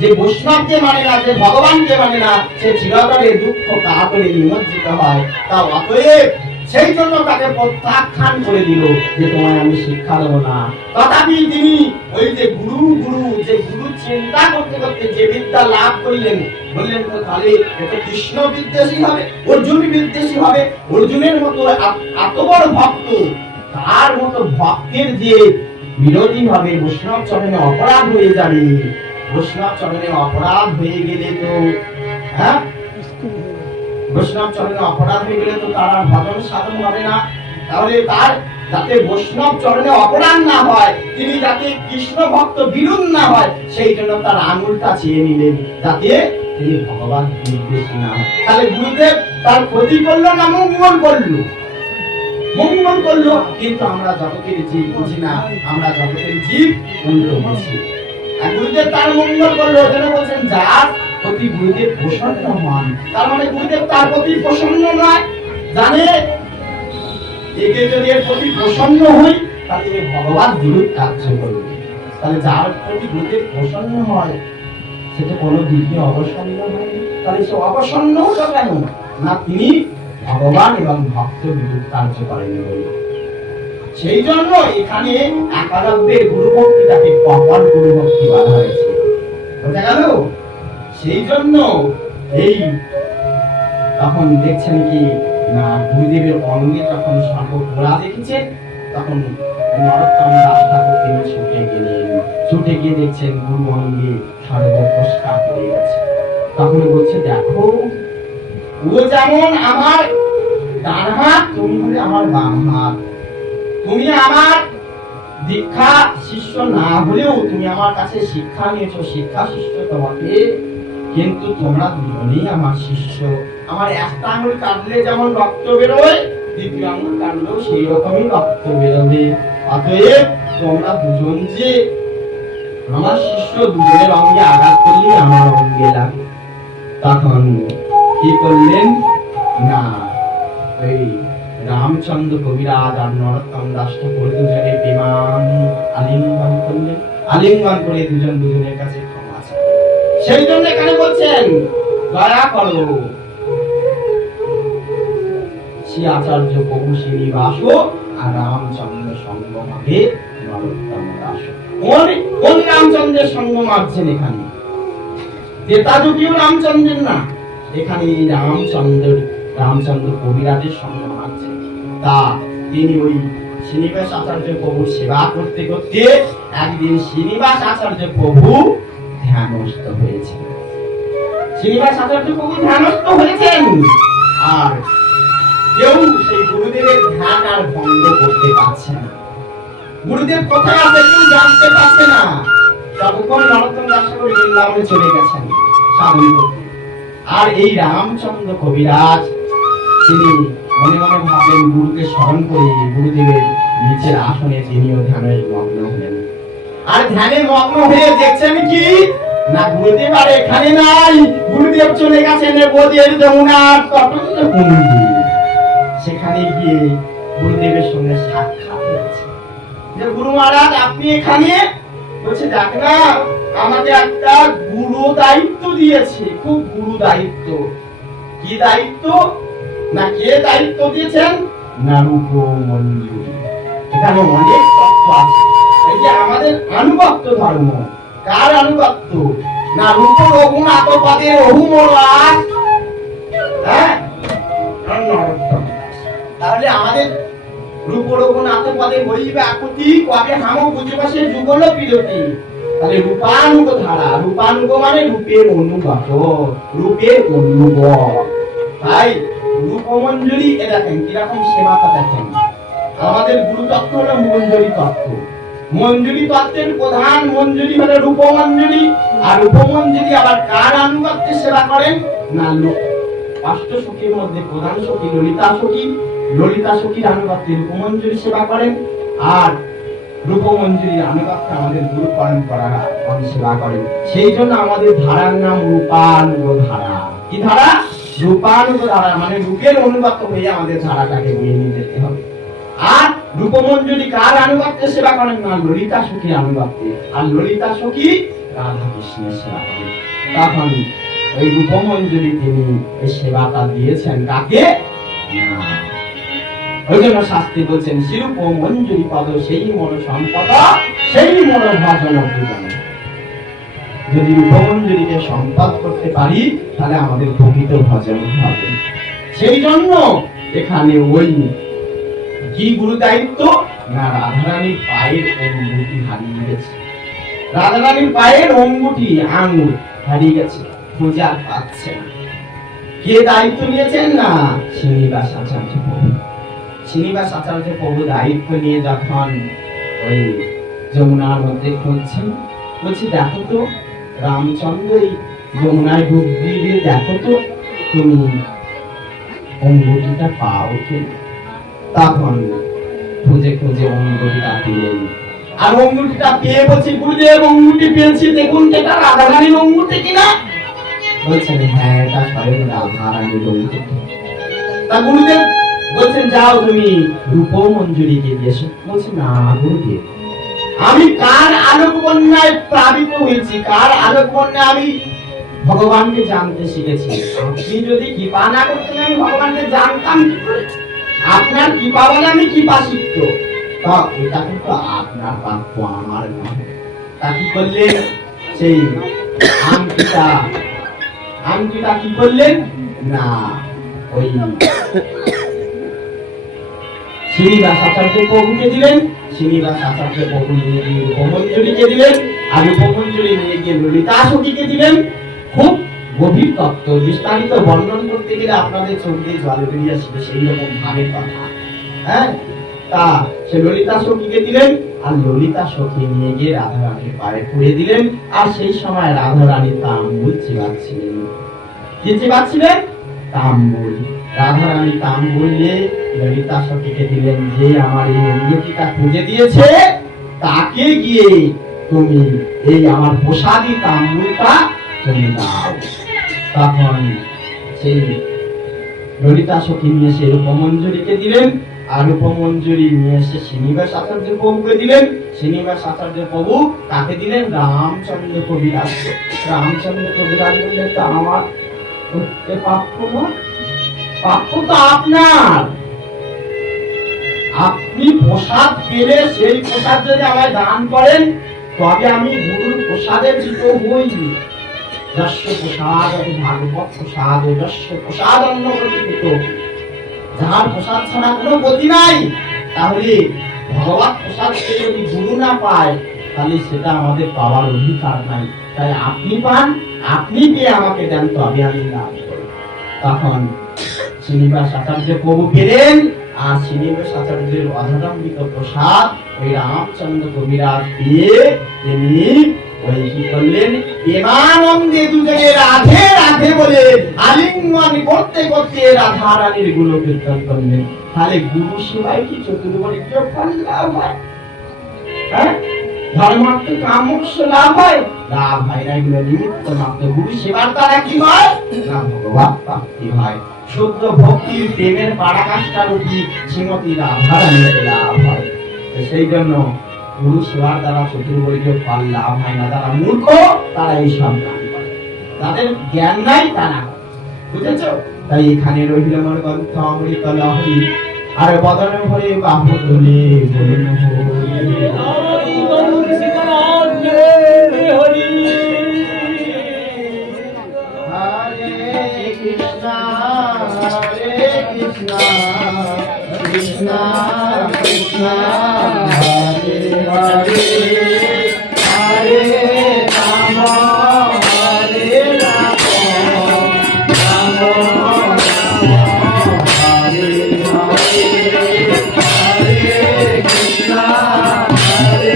যে বৈষ্ণবকে মানে না, যে ভগবানকে মানে না, সে চিরতরে দুঃখ কাতরে নিমজ্জিত হয়। তা অতএব সেই জন্য তাকে প্রত্যাখ্যান করে দিল যে তোমায় আমি শিক্ষা দেবো না। তথাপি তিনি ওই যে গুরু চিন্তা করতে করতে যে বিদ্যা লাভ করলেন, বললেন তো তাহলে এটা কৃষ্ণ বিদ্বেষী হবে, অর্জুন বিদ্বেষী হবে। অর্জুনের মতো এত বড় ভক্ত, তার মতো ভক্তের যে বিরোধী হবে, বৈষ্ণব চরণে অপরাধ হয়ে যাবে। বৈষ্ণব চরণে অপরাধ হয়ে গেলে তো হ্যাঁ বৈষ্ণব চরণে অপরাধ হয়ে গেলে তো তার আর ভজন সাধন হবে না। তাহলে তার যাতে বৈষ্ণব চরণে অপরাধ না হয়, তিনি যাতে কৃষ্ণ ভক্ত বিরুদ্ধ না হয়, সেই জন্য তার আঙুলটা চেয়ে নিলেন যাতে তিনি ভগবান নির্দেশী না হয়। তাহলে গুরুদেব তার ক্ষতি করলো না মঙ্গল করলো? মঙ্গল করলো। কিন্তু আমরা জগতের জীব বুঝি না, আমরা জগতের জীব উল্টো বুঝি। আর গুরুদেব তার মঙ্গল করলো, কেন বলছেন যার প্রতি গুরুদেব প্রসন্ন হন। তার মানে গুরুদেব তার প্রতি প্রসন্ন নয়, জানে একে যদি এর প্রতি প্রসন্ন হই তাহলে ভগবান বিরোধ কার্য করবে। তাহলে যার প্রতি গুরুদেব প্রসন্ন হয় সেটা কোনো দিকে অবসন্ন হয়, তাহলে সে অবসন্ন হলো কেন না? তিনি ভগবান এবং ভক্ত বিরোধ কার্য করেন বলে। সেই জন্য এখানে একালব্যের গুরু ভক্তিটাকে কপাল গুরু ভক্তি বলা হয়েছে, বোঝা গেল? সেই জন্য এই তখন দেখছেন কি না গুরুদেবের অঙ্গে যখন সর্বপোড়া দেখেছে, তখন নরোত্তম দাস ঠাকুর তিনি ছুটে গেলেন। ছুটে গিয়ে দেখছেন গুরু অঙ্গে সর্বপোষকা পড়ে গেছে। তখন বলছে দেখো, ও যেমন আমার ডান হাত, তুমি হলে আমার বাম হাত। তুমি আমার দীক্ষা শিষ্য না হলেও তুমি আমার কাছে শিক্ষা নিয়েছো, শিক্ষা শিষ্য তোমাকে, কিন্তু তোমরা দুজনেই আমার শিষ্য। আমার একটা আঙুল কাটলে যেমন রক্ত বেরোয়, দ্বিতীয় আঙুল কাটলেও সেই রকমই রক্ত বেরোবে। অতএব তোমরা দুজন যে আমার শিষ্য, দুজনের অঙ্গে আঘাত করলে আমার অঙ্গে লাগে। তখন কি করলেন না, ওই রামচন্দ্র কবিরাজ আর নরোত্তম দাস ঠাকুর দুজনে বিমান আলিঙ্গন করলেন। আলিঙ্গন করে দুজন দুজনের কাছে ক্ষমা চান। সেই জন্য এখানে বলছেন দয়া করো শ্রী আচার্য প্রভু শ্রীনিবাস আর রামচন্দ্র সঙ্গ মাগে নরোত্তম দাস। কোন রামচন্দ্রের সঙ্গ মাগছেন এখানে? ত্রেতাযুগীয় রামচন্দ্রের না, এখানে রামচন্দ্র কবিরাজের সঙ্গ মাগছেন। তা তিনি ওই শ্রীনিবাস আচার্য প্রভুর সেবা করতে করতে একদিন শ্রীনিবাস আচার্য প্রভু ধ্যানস্থ হয়েছেন। শ্রীনিবাস আচার্য প্রভু ধ্যানস্থ হয়েছেন, আর কেউ সেই গুরুদেবের ধ্যান আর ভঙ্গ করতে পারছে না। গুরুদেব কোথায় আছে কেউ জানতে পারছে না। তখন নরোত্তম দাস ঠাকুর বৃন্দাবনে চলে গেছেন সাধন করতে। আর এই রামচন্দ্র কবিরাজ তিনি মনে মনে ভাবেন গুরুকে স্মরণ করে গুরুদেবের নিচের আসনে তিনিও ধ্যানে মগ্ন হলেন। আর ধ্যানে মগ্ন হয়ে দেখছেন কি না গুরুদেব আর এখানে নাই, গুরুদেব চলে গেছেন বোধের যমুনার তটস্থ কুঞ্জে। সেখানে গিয়ে গুরুদেবের সঙ্গে সাক্ষাৎ হয়েছে যে গুরু মহারাজ আপনি এখানে? বলছে দেখ না, আমাকে একটা গুরু দায়িত্ব দিয়েছে, খুব গুরু দায়িত্ব। কি দায়িত্ব না, কে দায়িত্ব দিয়েছেন না রূপমঞ্জুরি। এখানে অনেক তত্ত্ব আছে। এই যে আমাদের আনুগত্য ধর্ম, কার আনুগত্য না রূপ রঘুনাথ পদের অহুমরাজ, হ্যাঁ। তাহলে আমাদের রূপ রঘুনাথ পদে বলিবে আকুতি কবে হাম বুঝবাসে যুগল বিরতি। তাহলে রূপানুগ ধারা, রূপানুগ মানে রূপের অনুগত, রূপের অনুগ। তাই রূপমঞ্জুরি এ দেখেন কিরকম সেবাটা দেখেন। আমাদের গুরু তত্ত্ব হলো মঞ্জুরি তত্ত্ব। মঞ্জুরি তত্ত্বের প্রধান মঞ্জুরি হলো রূপমঞ্জুরি। আর রূপমঞ্জুরি আবার কার আনুগত্যে সেবা করেন না অষ্ট সখীর মধ্যে প্রধান সখী ললিতা সখী, ললিতা সখীর আনুগত্যে রূপমঞ্জুরি সেবা করেন। আর রূপমঞ্জুরির আনুগত্যে আমাদের গুরু পরম্পরারা সেবা করেন। সেই জন্য আমাদের ধারার নাম রূপানুগ ধারা। কি ধারা? রূপানুগ ধারা, মানে রূপের অনুগত হয়ে আমাদের ধারাটাকে বয়ে নিয়ে যেতে হবে। আর রূপমঞ্জুরি কার আনুগত্যে সেবা করেন না ললিতা সখীর আনুগত্যে। আর ললিতা সখী রাধা কৃষ্ণের সেবা করেন। তখন ওই রূপমঞ্জুরি তিনি এই সেবাটা দিয়েছেন কাকে না, ওই জন্য শাস্ত্রী বলছেন শিরূপ মঞ্জুরি পদ সেই মন সম্পদ সেই মন ভজন পূজন। যদি রূপমঞ্জুরিকে সম্পদ করতে পারি তাহলে আমাদের প্রকৃত ভজন হবে। সেই জন্য এখানে ওই কি গুরু দায়িত্ব না রাধারানীর পায়ের অঙ্গুটি হারিয়ে গেছে। রাধারানীর পায়ের অঙ্গুটি আঙ্গুল হারিয়ে গেছে, খুঁজে আর পাচ্ছে না। কে দায়িত্ব নিয়েছেন না শ্রীনিবাস আচার্য প্রভু। শ্রীনিবাস আচার্য প্রভু দায়িত্ব নিয়ে যখন ওই যমুনার মধ্যে খুঁজছেন, বলছি দেখো তো রামচন্দ্র এই যমুনায় ডুব দিয়ে দেখো তো তুমি অঙ্গুটিটা পাও কিনা। তখন খুঁজে খুঁজে অঙ্গুটিটা পেলেন, আর অঙ্গুটিটা পেয়ে বলছি গুরুদেব অঙ্গুটি পেয়েছি, দেখুন এটা রাধারানীর অঙ্গুটি কিনা। বলছেন হ্যাঁ এটা স্বয়ং রাধারানীর অঙ্গুটি। তা গুরুদেব বলছেন যাও তুমি রূপমঞ্জুরিকে দিয়েছো। বলছে না গুরুদেব, আমি কার আলোক বন্যায় প্লাবিত হয়েছি, কার আলোক বন্যায় আমি ভগবানকে জানতে শিখেছি। আপনি যদি কৃপা না করতেন আমি ভগবানকে জানতাম কি করে? আপনার কৃপা বলে আমি কৃপা শিখত। তা এটা কিন্তু আপনার প্রাপ্য, আমার নয়। তা কি করলেন সেই আংটিটা কি করলেন না ওই শ্রীনিবাস আচার্য প্রভুকে দিলেন। শ্রীনিবাস আচার্য প্রভু নিয়ে গিয়ে রূপমঞ্জুরিকে দিলেন, আর রূপমঞ্জুরি নিয়ে গিয়ে ললিতা সখীকে দিলেন। খুব গভীর তত্ত্ব, বিস্তারিত বর্ণন করতে গেলে আপনাদের চোখ দিয়ে জল বেরিয়ে আসবে, সেই রকম ভাবের কথা। হ্যাঁ, তা সে ললিতা সখীকে দিলেন, আর ললিতা সখী নিয়ে গিয়ে রাধারানীর পায়ে পুড়ে দিলেন। আর সেই সময় রাধারানী তাম্বুল চিবাচ্ছিলেন। কি চিবাচ্ছিলেন? তাম্বুল। রাধারানী তাম্বুল নিয়ে ললিতা সখীকে দিলেন, যে আমার এই অঙ্গুটিটা খুঁজে দিয়েছে তাকে গিয়ে তুমি এই আমার প্রসাদী তাম্বুলটা তুমি দাও। তখন সেই ললিতা সখী নিয়ে সে রূপমঞ্জুরিকে দিলেন, আর রূপমঞ্জুরি নিয়ে এসে শ্রীনিবাস আচার্য প্রভুকে দিলেন। শ্রীনিবাস আচার্য প্রভু তাকে দিলেন রামচন্দ্র কবিরাজ। রামচন্দ্র কবিরাজ বললেন তা আমার প্রাপ্য না, প্রাপ্য তো আপনার। আপনি প্রসাদ পেলে সেই প্রসাদ যদি আমায় দান করেন তবে আমি গুরুর প্রসাদে দিত হই। যস্য প্রসাদ ভাগবত প্রসাদ, যস্য প্রসাদ অন্য প্রতিকৃত। যার প্রসাদ ছাড়া কোনো গতি নাই, তাহলে ভগবত প্রসাদ যদি গুরু না পায় তাহলে সেটা আমাদের পাওয়ার অধিকার নাই। তাই আপনি পান, আপনি পেয়ে আমাকে দেন তবে আমি লাভ করি। তখন শ্রীনিবাস আচার্য প্রভু পেলেন, আর শ্রীনিবাস আচার্যের অধরামৃত প্রসাদ ওই রামচন্দ্র কবিরাজ পেয়ে তিনি ওই কি করলেন, প্রেমানন্দে দুজনে রাধে রাধে বলে আলিঙ্গন করতে করতে রাধারানীর গুণ কীর্তন করলেন। তাহলে গুরু সেবায় কি চতুর্বর্গীয় ফল লাভ হয়? হ্যাঁ, ধর্মার্থ কামোক্ষ লাভ হয়? লাভ হয় না। এগুলো নিমিত্ত মাত্র। গুরু সেবার দ্বারা কি হয় না ভগবত প্রাপ্তি হয়। শুদ্ধ ভক্তির প্রেমের পরাকাষ্ঠা রূপী শ্রীমতী রাধারানীর লাভ হয়। সেই জন্য গুরু সেবার দ্বারা চতুর্বর্গীয় ফল লাভ হয় না। যারা মূর্খ তারা এই সব কাজ করে, যাদের জ্ঞান নাই তারা। বুঝেছ? তাই এখানে রহিল আমার গ্রন্থ অমৃত লহরী, আর বদনে ভরে বাহু তুলে বলুন কৃষ্ণ কৃষ্ণ হরে হরে হরে রাম হরে রাম রাম রাম হরে হরে হরে কৃষ্ণ হরে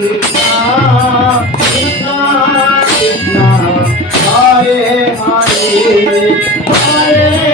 কৃষ্ণ কৃষ্ণ হরে হরে